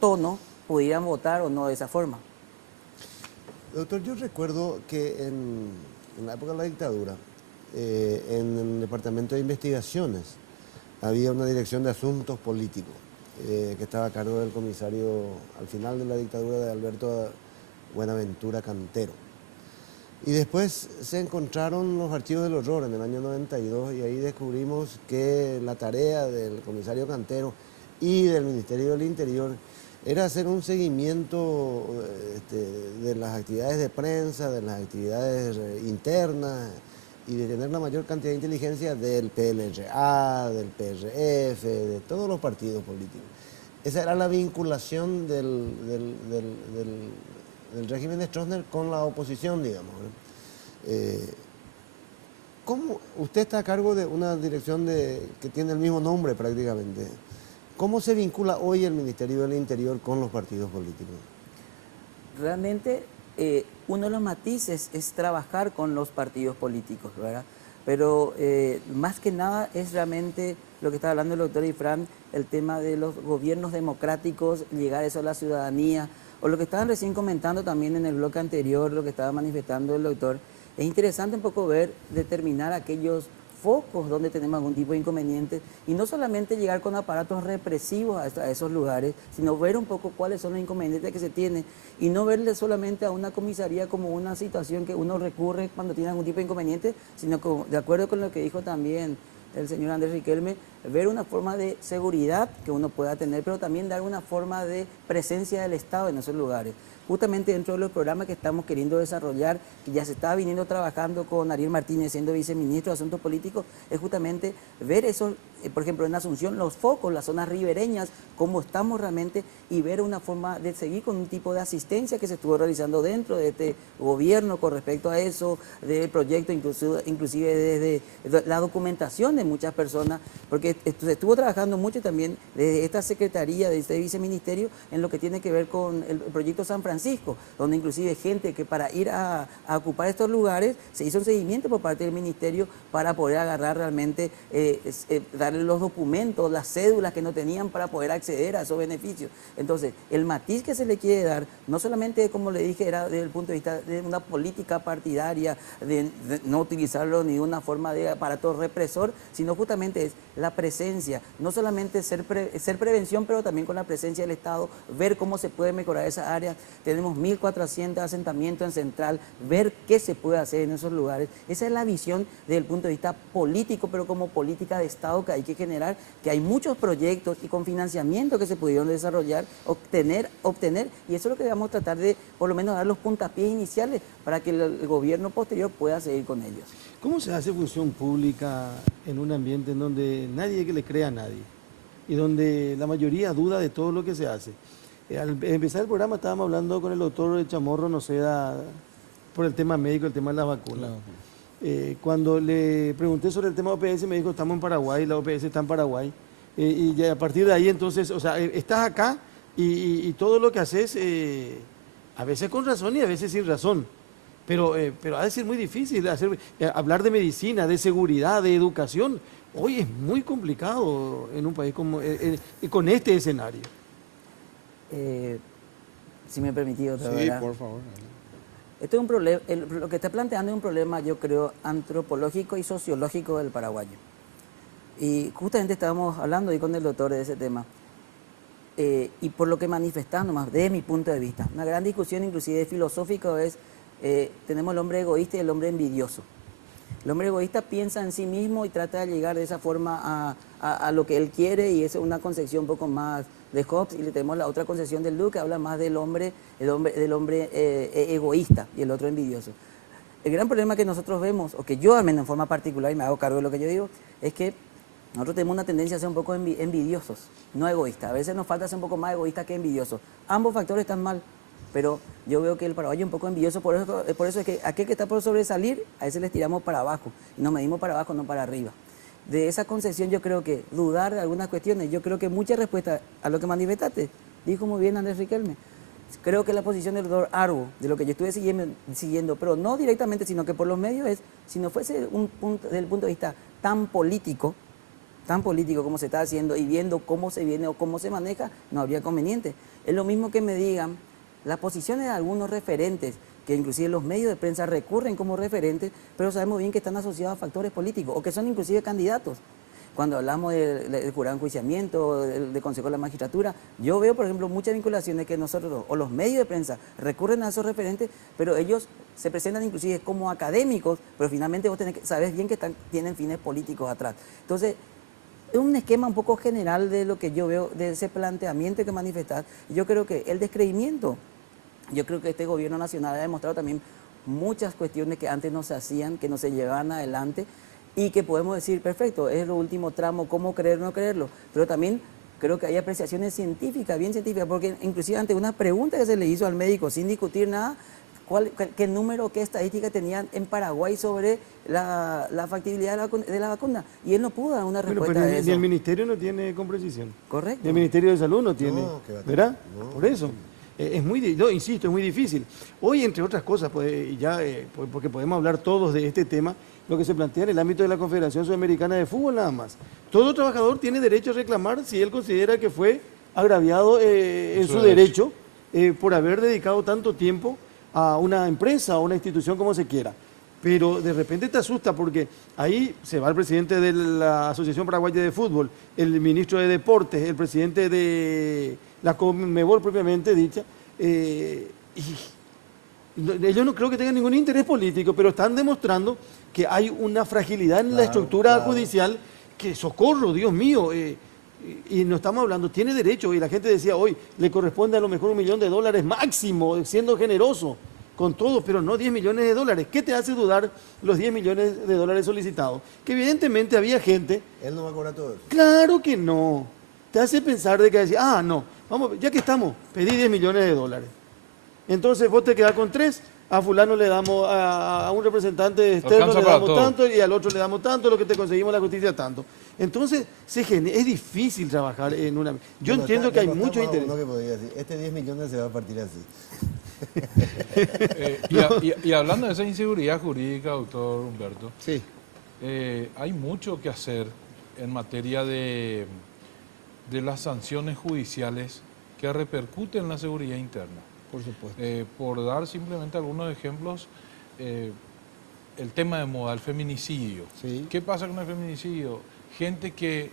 tono pudieran votar o no de esa forma. Doctor, yo recuerdo que en la época de la dictadura, en el Departamento de Investigaciones, había una dirección de asuntos políticos que estaba a cargo del comisario, al final de la dictadura, de Alberto Buenaventura Cantero. Y después se encontraron los archivos del horror en el año 92, y ahí descubrimos que la tarea del comisario Cantero y del Ministerio del Interior era hacer un seguimiento de las actividades de prensa, de las actividades internas, y de tener la mayor cantidad de inteligencia del PLRA, del PRF, de todos los partidos políticos. Esa era la vinculación del régimen de Stroessner con la oposición, digamos. ¿Cómo? Usted está a cargo de una dirección que tiene el mismo nombre prácticamente. ¿Cómo se vincula hoy el Ministerio del Interior con los partidos políticos? Realmente uno de los matices es trabajar con los partidos políticos, ¿verdad? Pero más que nada es realmente lo que está hablando el doctor Ifrán, el tema de los gobiernos democráticos, llegar eso a la ciudadanía, o lo que estaban recién comentando también en el bloque anterior, lo que estaba manifestando el doctor. Es interesante un poco determinar aquellos focos donde tenemos algún tipo de inconveniente, y no solamente llegar con aparatos represivos a esos lugares, sino ver un poco cuáles son los inconvenientes que se tienen, y no verle solamente a una comisaría como una situación que uno recurre cuando tiene algún tipo de inconveniente, sino de acuerdo con lo que dijo también el señor Andrés Riquelme, ver una forma de seguridad que uno pueda tener, pero también dar una forma de presencia del Estado en esos lugares. Justamente dentro de los programas que estamos queriendo desarrollar, que ya se está viniendo trabajando con Ariel Martínez siendo viceministro de Asuntos Políticos, es justamente ver eso, por ejemplo en Asunción, los focos, las zonas ribereñas, cómo estamos realmente, y ver una forma de seguir con un tipo de asistencia que se estuvo realizando dentro de este gobierno con respecto a eso, del proyecto, inclusive desde la documentación de muchas personas, porque se estuvo trabajando mucho también desde esta secretaría, de este viceministerio, en lo que tiene que ver con el proyecto San Francisco, donde inclusive gente que para ir a ocupar estos lugares se hizo un seguimiento por parte del ministerio para poder agarrar realmente, dar darle los documentos, las cédulas que no tenían para poder acceder a esos beneficios. Entonces, el matiz que se le quiere dar, no solamente, como le dije, era desde el punto de vista de una política partidaria, de no utilizarlo ni de una forma de aparato represor, sino justamente es la presencia, no solamente ser prevención, pero también con la presencia del Estado, ver cómo se puede mejorar esa área. Tenemos 1.400 asentamientos en Central, ver qué se puede hacer en esos lugares. Esa es la visión desde el punto de vista político, pero como política de Estado que hay que generar, que hay muchos proyectos y con financiamiento que se pudieron desarrollar, obtener, y eso es lo que vamos a tratar de, por lo menos, dar los puntapiés iniciales para que el gobierno posterior pueda seguir con ellos. ¿Cómo se hace función pública en un ambiente en donde nadie que le crea a nadie y donde la mayoría duda de todo lo que se hace? Al empezar el programa estábamos hablando con el doctor Chamorro Noceda por el tema médico, el tema de las vacunas. Cuando le pregunté sobre el tema OPS me dijo, estamos en Paraguay, la OPS está en Paraguay. Y ya a partir de ahí entonces, o sea, estás acá y todo lo que haces, a veces con razón y a veces sin razón. Pero ha de ser muy difícil hablar de medicina, de seguridad, de educación. Hoy es muy complicado en un país como con este escenario. Si me permití otra vez. Sí, por favor. Esto es un problema, lo que está planteando es un problema, yo creo, antropológico y sociológico del paraguayo. Y justamente estábamos hablando ahí con el doctor de ese tema. Y por lo que manifestando más, desde mi punto de vista, una gran discusión inclusive filosófica es, tenemos el hombre egoísta y el hombre envidioso. El hombre egoísta piensa en sí mismo y trata de llegar de esa forma a lo que él quiere, y esa es una concepción un poco más de Hobbes, y le tenemos la otra concepción de Luke que habla más del hombre egoísta y el otro envidioso. El gran problema que nosotros vemos, o que yo al menos en forma particular, y me hago cargo de lo que yo digo, es que nosotros tenemos una tendencia a ser un poco envidiosos, no egoístas. A veces nos falta ser un poco más egoístas que envidiosos. Ambos factores están mal, pero yo veo que el paraguayo es un poco envidioso, por eso es que aquel que está por sobresalir, a ese les tiramos para abajo, y nos medimos para abajo, no para arriba. De esa concepción yo creo que dudar de algunas cuestiones, yo creo que muchas respuestas a lo que manifestaste, dijo muy bien Andrés Riquelme. Creo que la posición del doctor Arbo, de lo que yo estuve siguiendo, pero no directamente, sino que por los medios es, si no fuese desde el punto de vista tan político como se está haciendo y viendo cómo se viene o cómo se maneja, no habría conveniente. Es lo mismo que me digan las posiciones de algunos referentes, que inclusive los medios de prensa recurren como referentes, pero sabemos bien que están asociados a factores políticos o que son inclusive candidatos. Cuando hablamos del jurado de enjuiciamiento, del Consejo de la Magistratura, yo veo, por ejemplo, muchas vinculaciones que nosotros, o los medios de prensa, recurren a esos referentes, pero ellos se presentan inclusive como académicos, pero finalmente vos sabés bien que tienen fines políticos atrás. Entonces, es un esquema un poco general de lo que yo veo, de ese planteamiento que manifestar. Yo creo que el descreimiento, yo creo que este gobierno nacional ha demostrado también muchas cuestiones que antes no se hacían, que no se llevaban adelante, y que podemos decir, perfecto, es el último tramo, cómo creer o no creerlo, pero también creo que hay apreciaciones científicas, bien científicas, porque inclusive ante una pregunta que se le hizo al médico sin discutir nada, qué número, qué estadística tenían en Paraguay sobre la factibilidad de la vacuna, y él no pudo dar una respuesta pero a eso. Ni el ministerio no tiene con precisión. Correcto. Ni el Ministerio de Salud no tiene, ¿verdad? No. Por eso. Yo insisto, es muy difícil. Hoy, entre otras cosas, porque podemos hablar todos de este tema, lo que se plantea en el ámbito de la Confederación Sudamericana de Fútbol nada más. Todo trabajador tiene derecho a reclamar si él considera que fue agraviado en su derecho por haber dedicado tanto tiempo a una empresa o una institución, como se quiera. Pero de repente te asusta porque ahí se va el presidente de la Asociación Paraguaya de Fútbol, el ministro de Deportes, el presidente de la Conmebol propiamente dicha, ellos no creo que tengan ningún interés político, pero están demostrando que hay una fragilidad en la estructura judicial, que socorro, Dios mío, y no estamos hablando, tiene derecho, y la gente decía hoy, le corresponde a lo mejor $1 millón máximo, siendo generoso con todo, pero no 10 millones de dólares. ¿Qué te hace dudar los 10 millones de dólares solicitados? Que evidentemente había gente... Él no va a cobrar todo eso. Claro que no. Te hace pensar de que decía, no, vamos, ya que estamos, pedí 10 millones de dólares. Entonces vos te quedás con 3, a fulano le damos, a un representante externo le damos tanto y al otro le damos tanto, lo que te conseguimos la justicia tanto. Entonces es difícil trabajar en una... Yo entiendo que hay mucho interés. Que podría decir, este 10 millones se va a partir así. Y hablando de esa inseguridad jurídica, doctor Humberto, sí. Hay mucho que hacer en materia de las sanciones judiciales que repercuten en la seguridad interna. Por supuesto. Por dar simplemente algunos ejemplos, el tema de moda, el feminicidio. Sí. ¿Qué pasa con el feminicidio? Gente que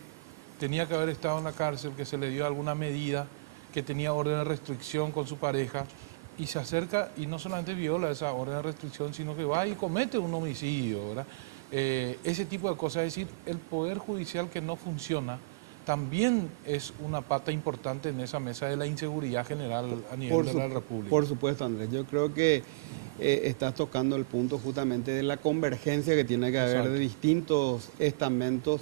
tenía que haber estado en la cárcel, que se le dio alguna medida, que tenía orden de restricción con su pareja, y se acerca y no solamente viola esa orden de restricción, sino que va y comete un homicidio, ¿verdad? Ese tipo de cosas, es decir, el Poder Judicial que no funciona, también es una pata importante en esa mesa de la inseguridad general a nivel de la República. Por supuesto, Andrés. Yo creo que estás tocando el punto justamente de la convergencia que tiene que haber de distintos estamentos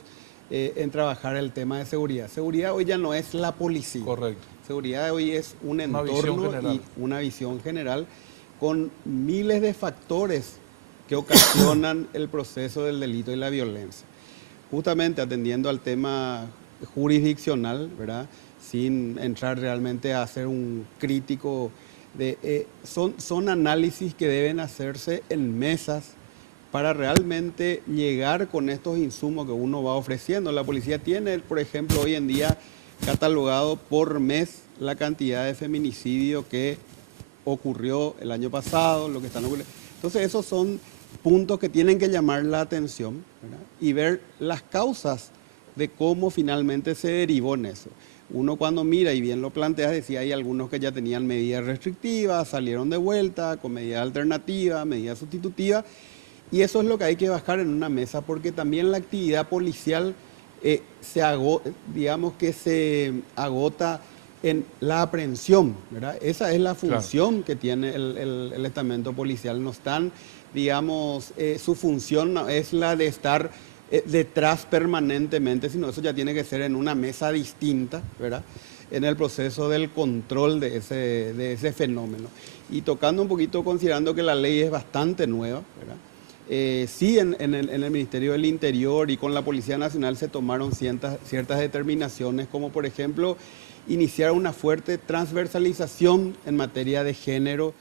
en trabajar el tema de seguridad. Seguridad hoy ya no es la policía. Correcto. Seguridad hoy es un entorno y una visión general con miles de factores que ocasionan el proceso del delito y la violencia. Justamente atendiendo al tema jurisdiccional, ¿verdad? Sin entrar realmente a ser un crítico, son análisis que deben hacerse en mesas para realmente llegar con estos insumos que uno va ofreciendo. La policía tiene, por ejemplo, hoy en día catalogado por mes la cantidad de feminicidio que ocurrió el año pasado, lo que están ocurriendo. Entonces esos son puntos que tienen que llamar la atención, ¿verdad? Y ver las causas de cómo finalmente se derivó en eso. Uno cuando mira, y bien lo plantea, decía, hay algunos que ya tenían medidas restrictivas, salieron de vuelta con medidas alternativas, medidas sustitutivas, y eso es lo que hay que bajar en una mesa, porque también la actividad policial se agota en la aprehensión, ¿verdad? Esa es la función que tiene el estamento policial. No están, digamos, su función no es la de estar detrás permanentemente, sino eso ya tiene que ser en una mesa distinta, ¿verdad? En el proceso del control de ese fenómeno. Y tocando un poquito, considerando que la ley es bastante nueva, ¿verdad? Sí, en el Ministerio del Interior y con la Policía Nacional se tomaron ciertas determinaciones, como por ejemplo iniciar una fuerte transversalización en materia de género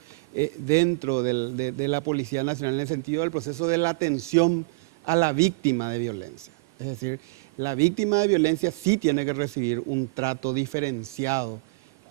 dentro de la Policía Nacional, en el sentido del proceso de la atención a la víctima de violencia. Es decir, la víctima de violencia sí tiene que recibir un trato diferenciado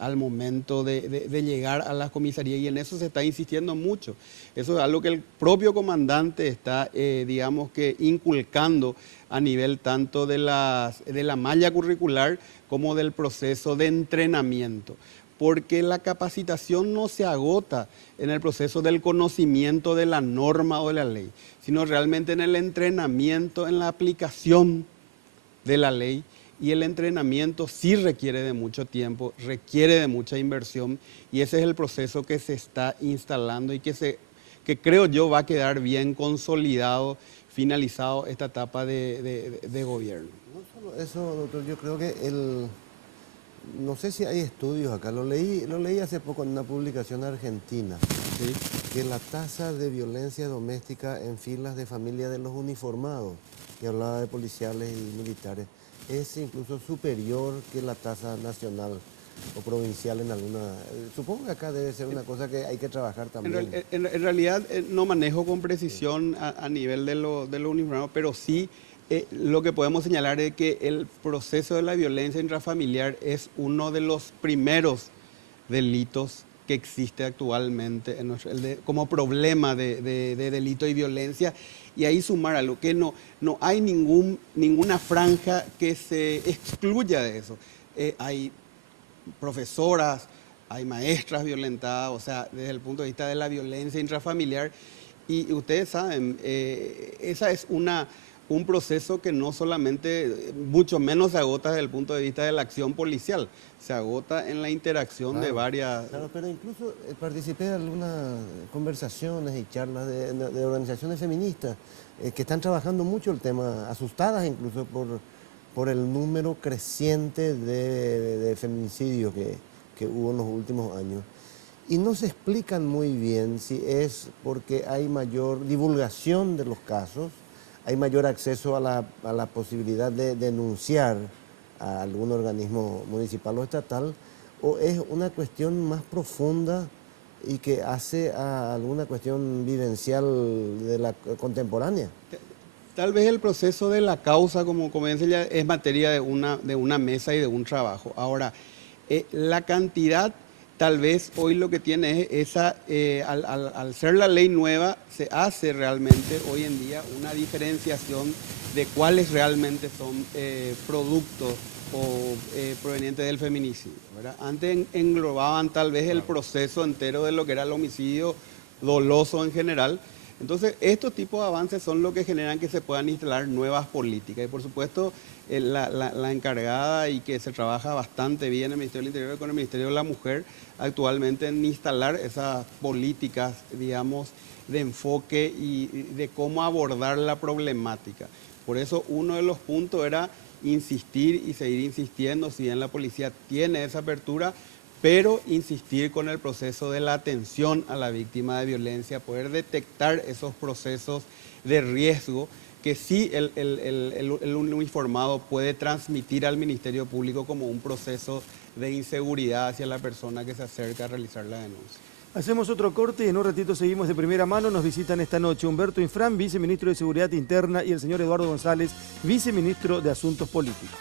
al momento de llegar a la comisaría, y en eso se está insistiendo mucho. Eso es algo que el propio comandante está, digamos que, inculcando a nivel tanto de la malla curricular como del proceso de entrenamiento, porque la capacitación no se agota en el proceso del conocimiento de la norma o de la ley, sino realmente en el entrenamiento, en la aplicación de la ley. Y el entrenamiento sí requiere de mucho tiempo, requiere de mucha inversión, y ese es el proceso que se está instalando y que creo yo va a quedar bien consolidado, finalizado esta etapa de gobierno. No solo eso, doctor, yo creo que no sé si hay estudios acá, lo leí hace poco en una publicación argentina, ¿sí? Que la tasa de violencia doméstica en filas de familia de los uniformados, que hablaba de policiales y militares, es incluso superior que la tasa nacional o provincial en alguna. Supongo que acá debe ser una cosa que hay que trabajar también. En realidad no manejo con precisión a nivel de lo uniformado, pero sí lo que podemos señalar es que el proceso de la violencia intrafamiliar es uno de los primeros delitos que existe actualmente como problema de delito y violencia. Y ahí sumar algo, que no hay ninguna franja que se excluya de eso. Hay profesoras, hay maestras violentadas, o sea, desde el punto de vista de la violencia intrafamiliar. Y ustedes saben, esa es un proceso que no solamente, mucho menos se agota desde el punto de vista de la acción policial, se agota en la interacción de varias... Claro, pero incluso participé de algunas conversaciones y charlas de organizaciones feministas que están trabajando mucho el tema, asustadas incluso por el número creciente de feminicidios que hubo en los últimos años. Y no se explican muy bien si es porque hay mayor divulgación de los casos, hay mayor acceso a la posibilidad de denunciar a algún organismo municipal o estatal, o es una cuestión más profunda y que hace a alguna cuestión vivencial de la contemporánea. Tal vez el proceso de la causa, como dice ya, es materia de una mesa y de un trabajo. Ahora, la cantidad, tal vez hoy lo que tiene es esa, al ser la ley nueva, se hace realmente hoy en día una diferenciación de cuáles realmente son productos o provenientes del feminicidio, ¿verdad? Antes englobaban tal vez el proceso entero de lo que era el homicidio doloso en general. Entonces, estos tipos de avances son los que generan que se puedan instalar nuevas políticas. Y por supuesto, la encargada y que se trabaja bastante bien en el Ministerio del Interior con el Ministerio de la Mujer actualmente en instalar esas políticas, digamos, de enfoque y de cómo abordar la problemática. Por eso uno de los puntos era insistir y seguir insistiendo, si bien la policía tiene esa apertura, pero insistir con el proceso de la atención a la víctima de violencia, poder detectar esos procesos de riesgo que sí el uniformado puede transmitir al Ministerio Público como un proceso de inseguridad hacia la persona que se acerca a realizar la denuncia. Hacemos otro corte y en un ratito seguimos de primera mano. Nos visitan esta noche Humberto Infran, viceministro de Seguridad Interna, y el señor Eduardo González, viceministro de Asuntos Políticos.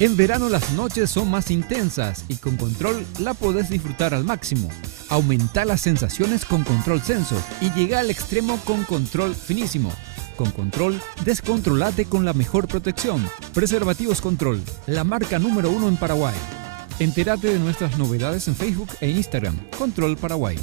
En verano las noches son más intensas y con Control la podés disfrutar al máximo. Aumenta las sensaciones con Control Senso y llega al extremo con Control Finísimo. Con Control, descontrolate con la mejor protección. Preservativos Control, la marca número 1 en Paraguay. Entérate de nuestras novedades en Facebook e Instagram. Control Paraguay.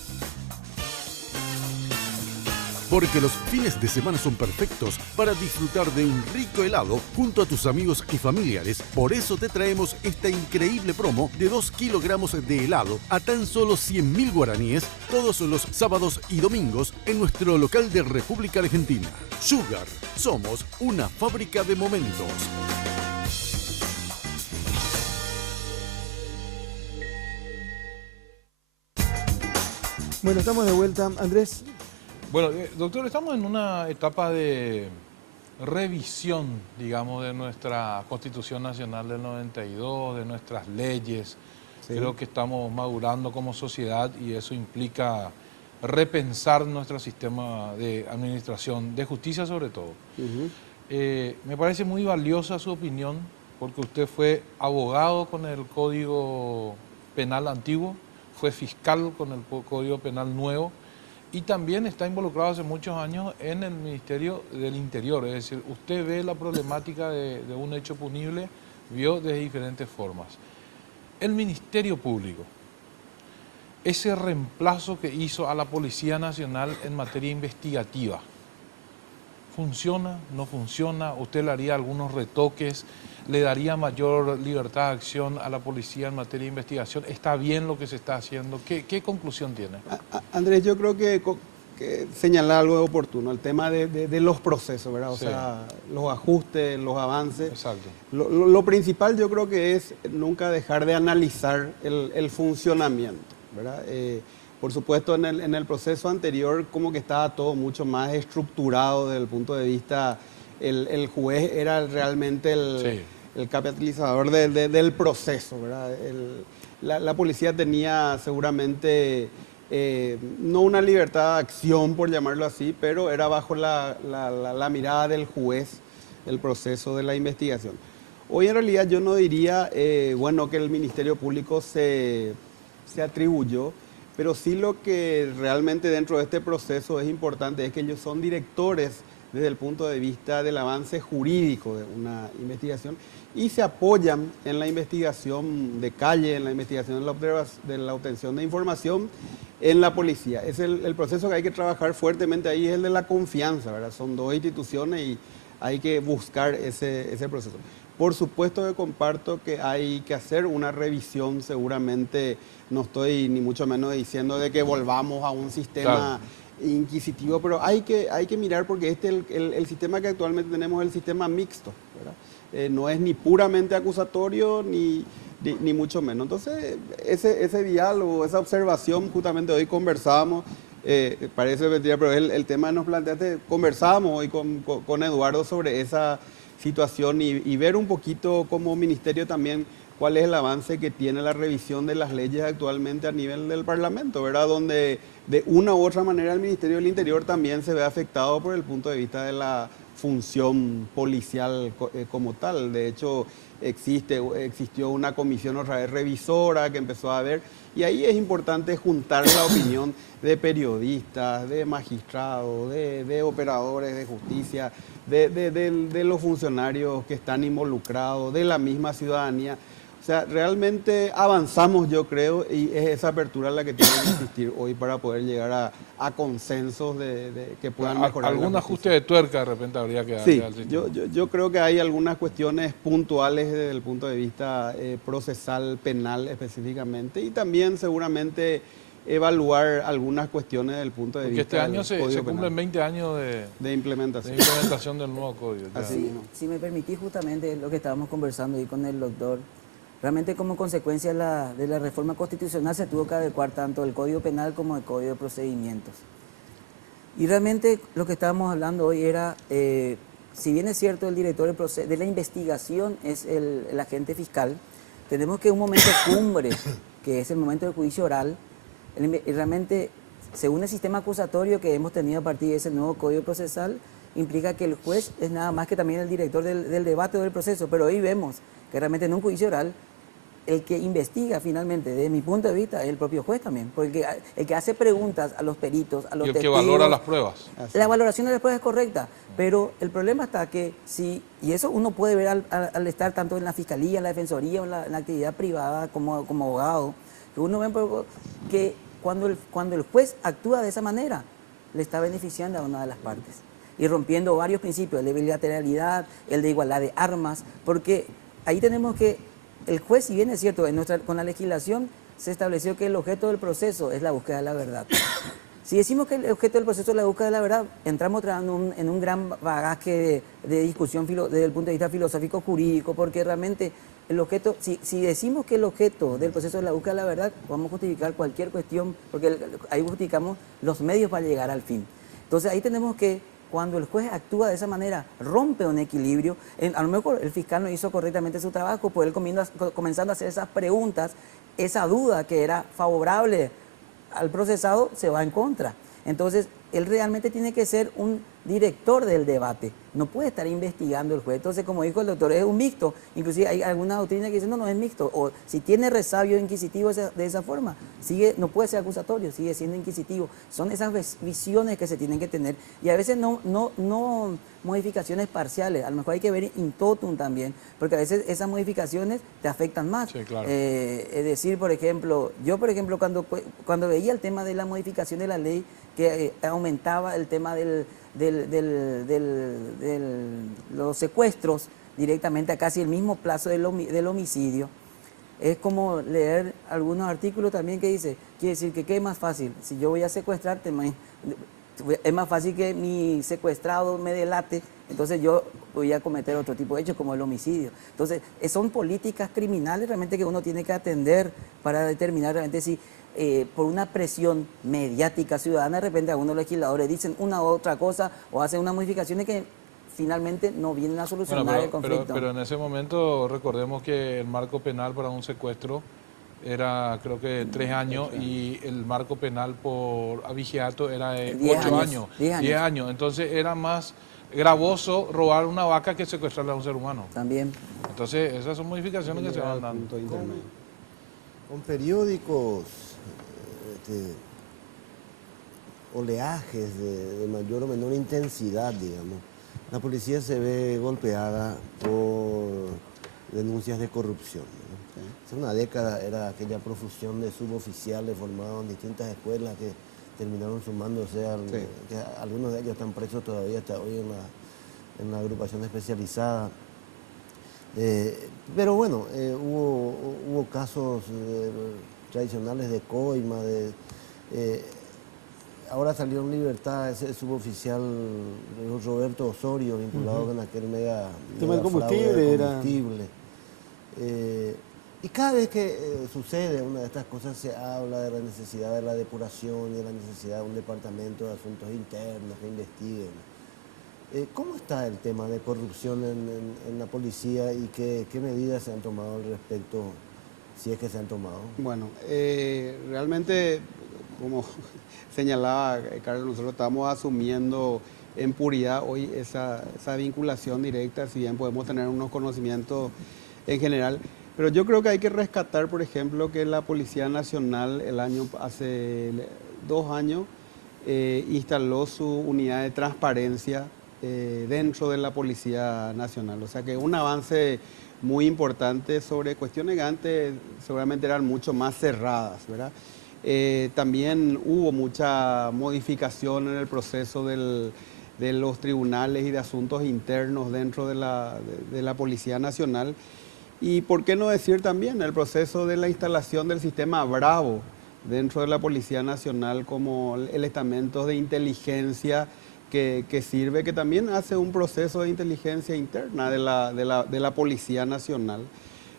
Porque los fines de semana son perfectos para disfrutar de un rico helado junto a tus amigos y familiares. Por eso te traemos esta increíble promo de 2 kilogramos de helado a tan solo 100.000 guaraníes todos los sábados y domingos en nuestro local de República Argentina. Sugar, somos una fábrica de momentos. Bueno, estamos de vuelta. Andrés. Bueno, doctor, estamos en una etapa de revisión, digamos, de nuestra Constitución Nacional del 92, de nuestras leyes. Sí. Creo que estamos madurando como sociedad y eso implica repensar nuestro sistema de administración, de justicia sobre todo. Me parece muy valiosa su opinión, porque usted fue abogado con el Código Penal antiguo, fue fiscal con el Código Penal nuevo, y también está involucrado hace muchos años en el Ministerio del Interior. Es decir, usted ve la problemática de un hecho punible, vio de diferentes formas. El Ministerio Público, ese reemplazo que hizo a la Policía Nacional en materia investigativa, ¿funciona? ¿No funciona? ¿Usted le haría algunos retoques? ¿Le daría mayor libertad de acción a la policía en materia de investigación? ¿Está bien lo que se está haciendo? ¿Qué conclusión tiene? Andrés, yo creo que señalar algo oportuno, el tema de los procesos, ¿verdad? O sea, los ajustes, los avances. Exacto. Lo principal yo creo que es nunca dejar de analizar el funcionamiento, ¿verdad? Por supuesto, en el proceso anterior como que estaba todo mucho más estructurado desde el punto de vista, el juez era realmente el capitalizador del proceso, ¿verdad? La policía tenía seguramente no una libertad de acción, por llamarlo así, pero era bajo la mirada del juez el proceso de la investigación. Hoy en realidad yo no diría, bueno, que el Ministerio Público se atribuyó, pero sí lo que realmente dentro de este proceso es importante es que ellos son directores desde el punto de vista del avance jurídico de una investigación y se apoyan en la investigación de calle, en la investigación de la obtención de información en la policía. Es el proceso que hay que trabajar fuertemente ahí, es el de la confianza, ¿verdad? Son dos instituciones y hay que buscar ese proceso. Por supuesto que comparto que hay que hacer una revisión, seguramente no estoy ni mucho menos diciendo de que volvamos a un sistema inquisitivo, pero hay que mirar porque el sistema que actualmente tenemos es el sistema mixto, ¿verdad? No es ni puramente acusatorio ni mucho menos. Entonces, ese diálogo, esa observación, justamente hoy conversábamos, parece mentira, pero el tema nos planteaste, conversábamos hoy con Eduardo sobre esa situación y ver un poquito como ministerio también cuál es el avance que tiene la revisión de las leyes actualmente a nivel del Parlamento, ¿verdad? Donde de una u otra manera el Ministerio del Interior también se ve afectado por el punto de vista de la función policial como tal. De hecho, existió una comisión otra vez revisora que empezó a ver, y ahí es importante juntar la opinión de periodistas, de magistrados, de operadores de justicia, de los funcionarios que están involucrados, de la misma ciudadanía. O sea, realmente avanzamos, yo creo, y es esa apertura la que tiene que existir hoy para poder llegar a consensos que puedan mejorar. ¿Algún ajuste de tuerca de repente habría que darle al sistema? Yo creo que hay algunas cuestiones puntuales desde el punto de vista procesal, penal específicamente, y también seguramente evaluar algunas cuestiones desde el punto de Porque vista este año se cumplen 20 años de implementación. del nuevo código. Si me permitís, justamente lo que estábamos conversando ahí con el doctor, realmente como consecuencia de la reforma constitucional se tuvo que adecuar tanto el Código Penal como el Código de Procedimientos. Y realmente lo que estábamos hablando hoy era, si bien es cierto el director de la investigación es el agente fiscal, tenemos que un momento cumbre, que es el momento del juicio oral, realmente, según el sistema acusatorio que hemos tenido a partir de ese nuevo Código Procesal, implica que el juez es nada más que también el director del debate o del proceso, pero hoy vemos que realmente en un juicio oral el que investiga finalmente, desde mi punto de vista, es el propio juez también, porque el que hace preguntas a los peritos, a los testigos... Y el que valora las pruebas. La valoración de las pruebas es correcta, pero el problema está que y eso uno puede ver al estar tanto en la fiscalía, en la defensoría o en la actividad privada como abogado, que uno ve que cuando el juez actúa de esa manera, le está beneficiando a una de las partes y rompiendo varios principios, el de bilateralidad, el de igualdad de armas, porque ahí tenemos que el juez, si bien es cierto, con la legislación se estableció que el objeto del proceso es la búsqueda de la verdad. Si decimos que el objeto del proceso es la búsqueda de la verdad, entramos en un gran bagaje de discusión desde el punto de vista filosófico jurídico, porque realmente el objeto, si decimos que el objeto del proceso es la búsqueda de la verdad, vamos a justificar cualquier cuestión, porque ahí justificamos los medios para llegar al fin. Entonces ahí tenemos que, cuando el juez actúa de esa manera, rompe un equilibrio. A lo mejor el fiscal no hizo correctamente su trabajo, pues él comenzando a hacer esas preguntas, esa duda que era favorable al procesado se va en contra. Entonces, él realmente tiene que ser un director del debate, no puede estar investigando el juez. Entonces, como dijo el doctor, es un mixto. Inclusive hay alguna doctrina que dice, no es mixto. O si tiene resabio inquisitivo de esa forma, no puede ser acusatorio, sigue siendo inquisitivo. Son esas visiones que se tienen que tener. Y a veces no modificaciones parciales, a lo mejor hay que ver in totum también, porque a veces esas modificaciones te afectan más. Sí, claro. Es decir, por ejemplo, cuando veía el tema de la modificación de la ley, que aumentaba el tema de los secuestros directamente a casi el mismo plazo del homicidio, es como leer algunos artículos también que dice, quiere decir que ¿qué es más fácil? Si yo voy a secuestrarte, es más fácil que mi secuestrado me delate, entonces yo voy a cometer otro tipo de hechos como el homicidio. Entonces, son políticas criminales realmente que uno tiene que atender para determinar realmente si por una presión mediática ciudadana, de repente algunos legisladores dicen una u otra cosa o hacen unas modificaciones que finalmente no vienen a solucionar el conflicto. Pero en ese momento recordemos que el marco penal para un secuestro era creo que 3 años y el marco penal por abigeato era de 8 años. 10 años. Entonces era más gravoso robar una vaca que secuestrarle a un ser humano. También. Entonces esas son modificaciones que se van dando. Con periódicos, oleajes de mayor o menor intensidad, digamos, la policía se ve golpeada por denuncias de corrupción, ¿no? Hace una década era aquella profusión de suboficiales formados en distintas escuelas que terminaron sumándose, que algunos de ellos están presos todavía hasta hoy en la agrupación especializada. Pero bueno, hubo casos tradicionales de coima, ahora salió en libertad ese suboficial Roberto Osorio, vinculado con aquel mega tema del combustible. Y cada vez que sucede una de estas cosas se habla de la necesidad de la depuración y de la necesidad de un departamento de asuntos internos que investiguen. ¿Cómo está el tema de corrupción en la policía y qué medidas se han tomado al respecto, si es que se han tomado? Bueno, realmente, como señalaba Carlos, nosotros estamos asumiendo en puridad hoy esa vinculación directa, si bien podemos tener unos conocimientos en general. Pero yo creo que hay que rescatar, por ejemplo, que la Policía Nacional hace 2 años instaló su unidad de transparencia dentro de la Policía Nacional. O sea que un avance muy importante sobre cuestiones que antes seguramente eran mucho más cerradas, ¿verdad? También hubo mucha modificación en el proceso de los tribunales y de asuntos internos dentro de la Policía Nacional. Y por qué no decir también el proceso de la instalación del sistema Bravo dentro de la Policía Nacional como el estamento de inteligencia que sirve, que también hace un proceso de inteligencia interna de la Policía Nacional.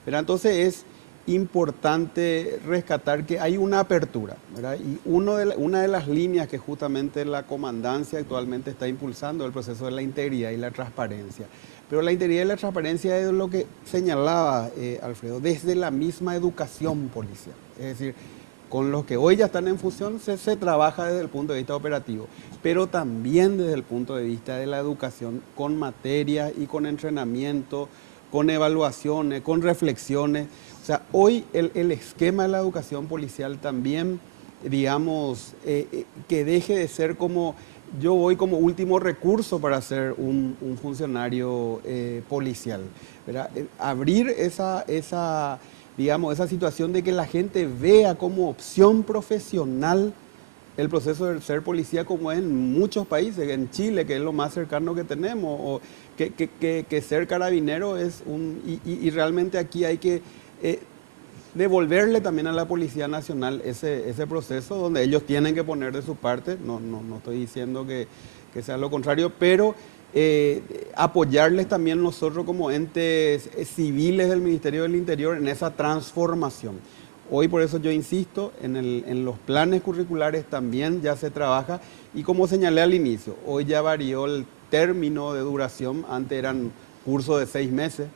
Pero entonces es importante rescatar que hay una apertura, ¿verdad? Y una de las líneas que justamente la comandancia actualmente está impulsando es el proceso de la integridad y la transparencia. Pero la integridad y la transparencia es lo que señalaba Alfredo, desde la misma educación policial. Es decir, con los que hoy ya están en función se trabaja desde el punto de vista operativo, pero también desde el punto de vista de la educación, con materias y con entrenamiento, con evaluaciones, con reflexiones. O sea, hoy el esquema de la educación policial también, digamos, que deje de ser como yo voy como último recurso para ser un funcionario policial, ¿verdad? Abrir digamos, esa situación de que la gente vea como opción profesional el proceso de ser policía, como es en muchos países, en Chile, que es lo más cercano que tenemos, o que ser carabinero es y realmente aquí hay que devolverle también a la Policía Nacional ese proceso donde ellos tienen que poner de su parte. No estoy diciendo que sea lo contrario, pero apoyarles también nosotros como entes civiles del Ministerio del Interior en esa transformación. Hoy por eso yo insisto, en los planes curriculares también ya se trabaja, y como señalé al inicio, hoy ya varió el término de duración. Antes eran cursos de 6 meses,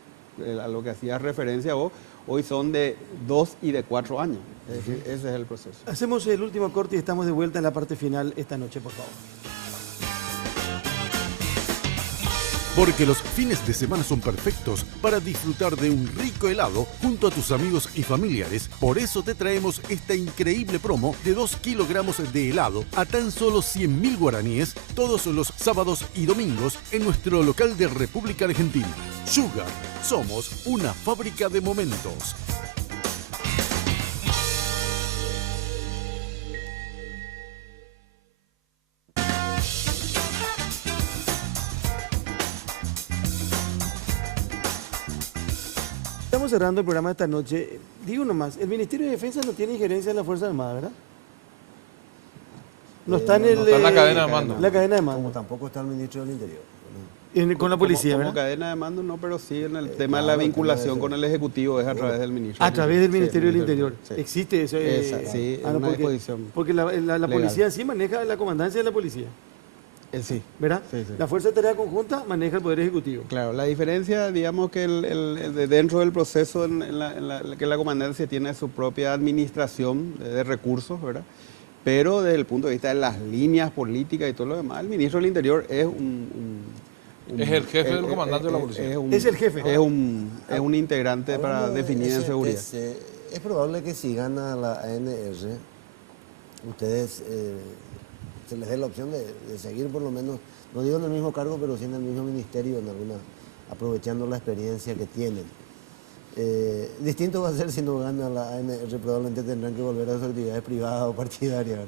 a lo que hacías referencia vos, hoy son de 2 y de 4 años. Es decir, ese es el proceso. Hacemos el último corte y estamos de vuelta en la parte final esta noche, por favor. Porque los fines de semana son perfectos para disfrutar de un rico helado junto a tus amigos y familiares. Por eso te traemos esta increíble promo de 2 kilogramos de helado a tan solo 100.000 guaraníes todos los sábados y domingos en nuestro local de República Argentina. Sugar, somos una fábrica de momentos. Estamos cerrando el programa de esta noche. Digo nomás, el Ministerio de Defensa no tiene injerencia en la Fuerza Armada, ¿verdad? No está en la cadena de mando. La cadena de mando. Como tampoco está el Ministro del Interior. Con la policía, como ¿verdad? cadena de mando no, pero sí en el tema de la vinculación con el Ejecutivo es a través del Ministro. A través del Ministerio del Interior. Sí. Existe eso. Sí, una disposición. Porque la policía sí maneja la comandancia de la policía. Sí. ¿Verdad? Sí. La Fuerza de Tarea Conjunta maneja el Poder Ejecutivo. Claro, la diferencia, digamos que dentro del proceso que la comandancia tiene su propia administración de recursos, ¿verdad? Pero desde el punto de vista de las líneas políticas y todo lo demás, el Ministro del Interior es es el jefe del comandante de la policía. Es el jefe. Es un integrante para definir en seguridad. Es probable que si gana la ANR, ustedes se les dé la opción de seguir por lo menos, no digo en el mismo cargo, pero sí en el mismo ministerio, aprovechando la experiencia que tienen. Distinto va a ser si no gana la ANR, probablemente tendrán que volver a sus actividades privadas o partidarias,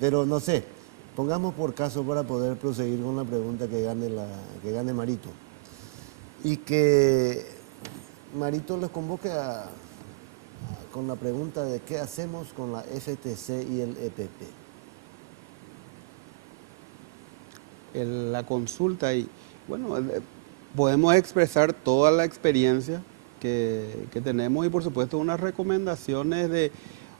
pero no sé. Pongamos por caso para poder proseguir con la pregunta que gane Marito. Y que Marito les convoque con la pregunta de qué hacemos con la FTC y el EPP. La consulta y, bueno, podemos expresar toda la experiencia que tenemos y por supuesto unas recomendaciones de...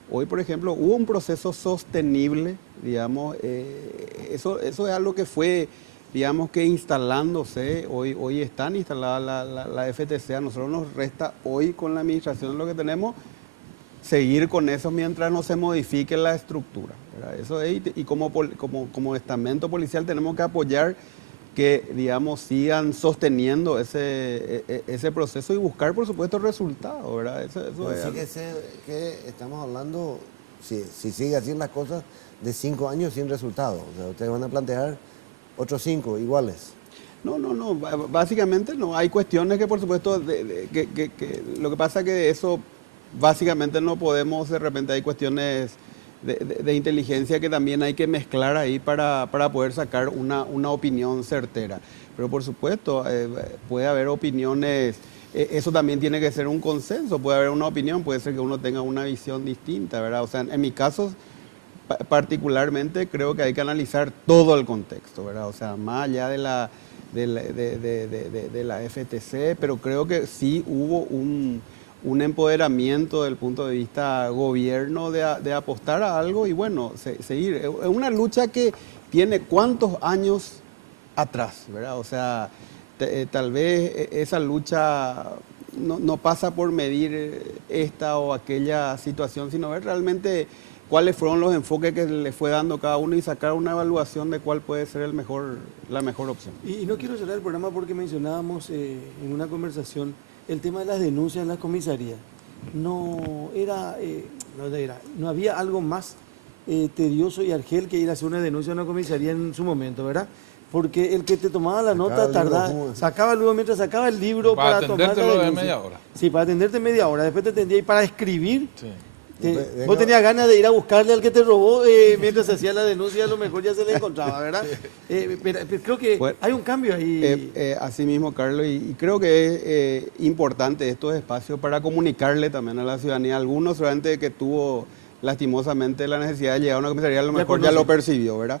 Hoy, por ejemplo, hubo un proceso sostenible, digamos, eso es algo que fue digamos que instalándose, hoy están instaladas la FTC, a nosotros nos resta hoy con la administración lo que tenemos, seguir con eso mientras no se modifique la estructura, ¿verdad? Eso es, y como estamento policial tenemos que apoyar que, digamos, sigan sosteniendo ese proceso y buscar, por supuesto, resultados, ¿verdad? Que estamos hablando, si sigue así las cosas, de 5 años sin resultados. O sea, ustedes van a plantear otros 5 iguales. No, básicamente no. Hay cuestiones que, por supuesto, lo que pasa es que eso, básicamente no podemos, de repente hay cuestiones de inteligencia que también hay que mezclar ahí para poder sacar una opinión certera. Pero por supuesto, puede haber opiniones, eso también tiene que ser un consenso, puede haber una opinión, puede ser que uno tenga una visión distinta, ¿verdad? O sea, en mi caso, particularmente, creo que hay que analizar todo el contexto, ¿verdad? O sea, más allá de la FTC, pero creo que sí hubo un empoderamiento desde el punto de vista gobierno de apostar a algo y bueno, seguir. Es una lucha que tiene cuántos años atrás, ¿verdad? O sea, tal vez esa lucha no pasa por medir esta o aquella situación, sino ver realmente cuáles fueron los enfoques que le fue dando cada uno y sacar una evaluación de cuál puede ser la mejor opción. Y no quiero cerrar el programa porque mencionábamos en una conversación el tema de las denuncias en las comisarías. No había algo más tedioso y argel que ir a hacer una denuncia en una comisaría en su momento, ¿verdad? Porque el que te tomaba la nota tardaba, sacaba luego mientras sacaba el libro para tomar la denuncia. De media hora. Sí, para atenderte media hora. Después te atendía y para escribir. Sí. Vos tenías ganas de ir a buscarle al que te robó mientras se hacía la denuncia, a lo mejor ya se le encontraba, ¿verdad? Pero creo que hay un cambio ahí. Así mismo, Carlos, y creo que es importante estos espacios para comunicarle también a la ciudadanía. Algunos, solamente que tuvo lastimosamente la necesidad de llegar a una comisaría, a lo mejor ya lo percibió, ¿verdad?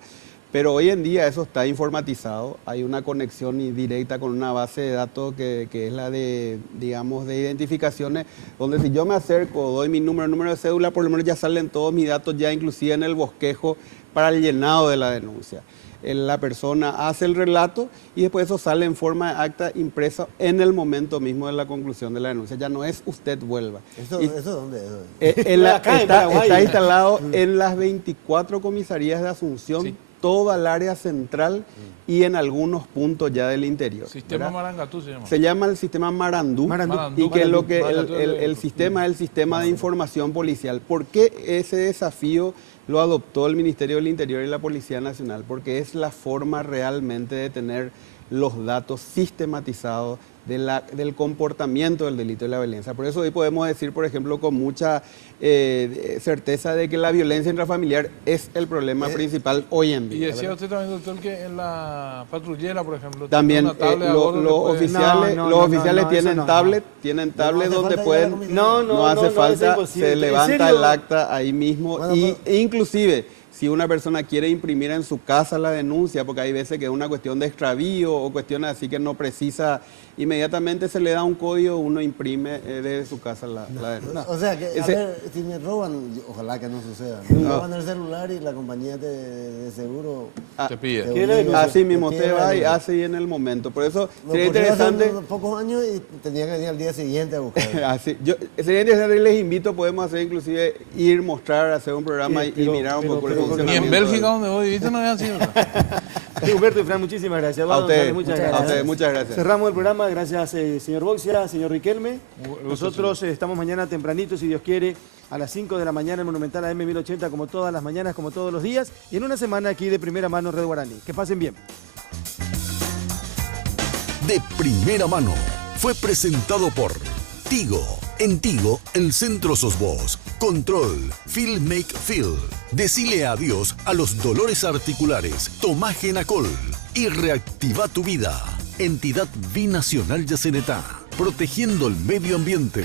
Pero hoy en día eso está informatizado, hay una conexión directa con una base de datos que es la de, digamos, de identificaciones, donde si yo me acerco, doy mi número de cédula, por lo menos ya salen todos mis datos ya inclusive en el bosquejo para el llenado de la denuncia. La persona hace el relato y después eso sale en forma de acta impresa en el momento mismo de la conclusión de la denuncia. Ya no es usted vuelva. ¿Eso dónde es? Está instalado en las 24 comisarías de Asunción. Sí. Toda el área central y en algunos puntos ya del interior. Sistema Marangatú se llama. Se llama el sistema Marandú. Y que el sistema es el sistema de información policial. ¿Por qué ese desafío lo adoptó el Ministerio del Interior y la Policía Nacional? Porque es la forma realmente de tener los datos sistematizados del comportamiento del delito y la violencia. Por eso hoy podemos decir, por ejemplo, con mucha certeza de que la violencia intrafamiliar es el problema principal hoy en día. Y decía usted también, doctor, que en la patrullera, por ejemplo, también los oficiales tienen tablet, donde pueden, no hace falta, se levanta el acta ahí mismo inclusive si una persona quiere imprimir en su casa la denuncia, porque hay veces que es una cuestión de extravío o cuestiones así que no precisa, inmediatamente se le da un código, uno imprime desde su casa la denuncia. O sea, que, si me roban, ojalá que no suceda, me roban el celular y la compañía de seguro te pide. Así mismo te va y hace y en el momento. Por eso sería interesante. Hace pocos años y tenía que venir al día siguiente a buscar. Sería interesante, les invito, podemos hacer inclusive ir, mostrar, hacer un programa y mirar un poco el funcionamiento. Ni en Bélgica, donde vos viviste, no había sido. Humberto y Fran, muchísimas gracias. A ustedes, muchas gracias. Cerramos el programa. Gracias, señor Boxia, señor Riquelme. Nosotros estamos mañana tempranito, si Dios quiere, a las 5 de la mañana en Monumental AM 1080, como todas las mañanas, como todos los días. Y en una semana aquí de primera mano, Red Guaraní. Que pasen bien. De primera mano fue presentado por Tigo. En Tigo, el centro sos vos. Control, Feel Make Feel. Decile adiós a los dolores articulares. Tomá Genacol y reactiva tu vida. Entidad Binacional Yacenetá, protegiendo el medio ambiente.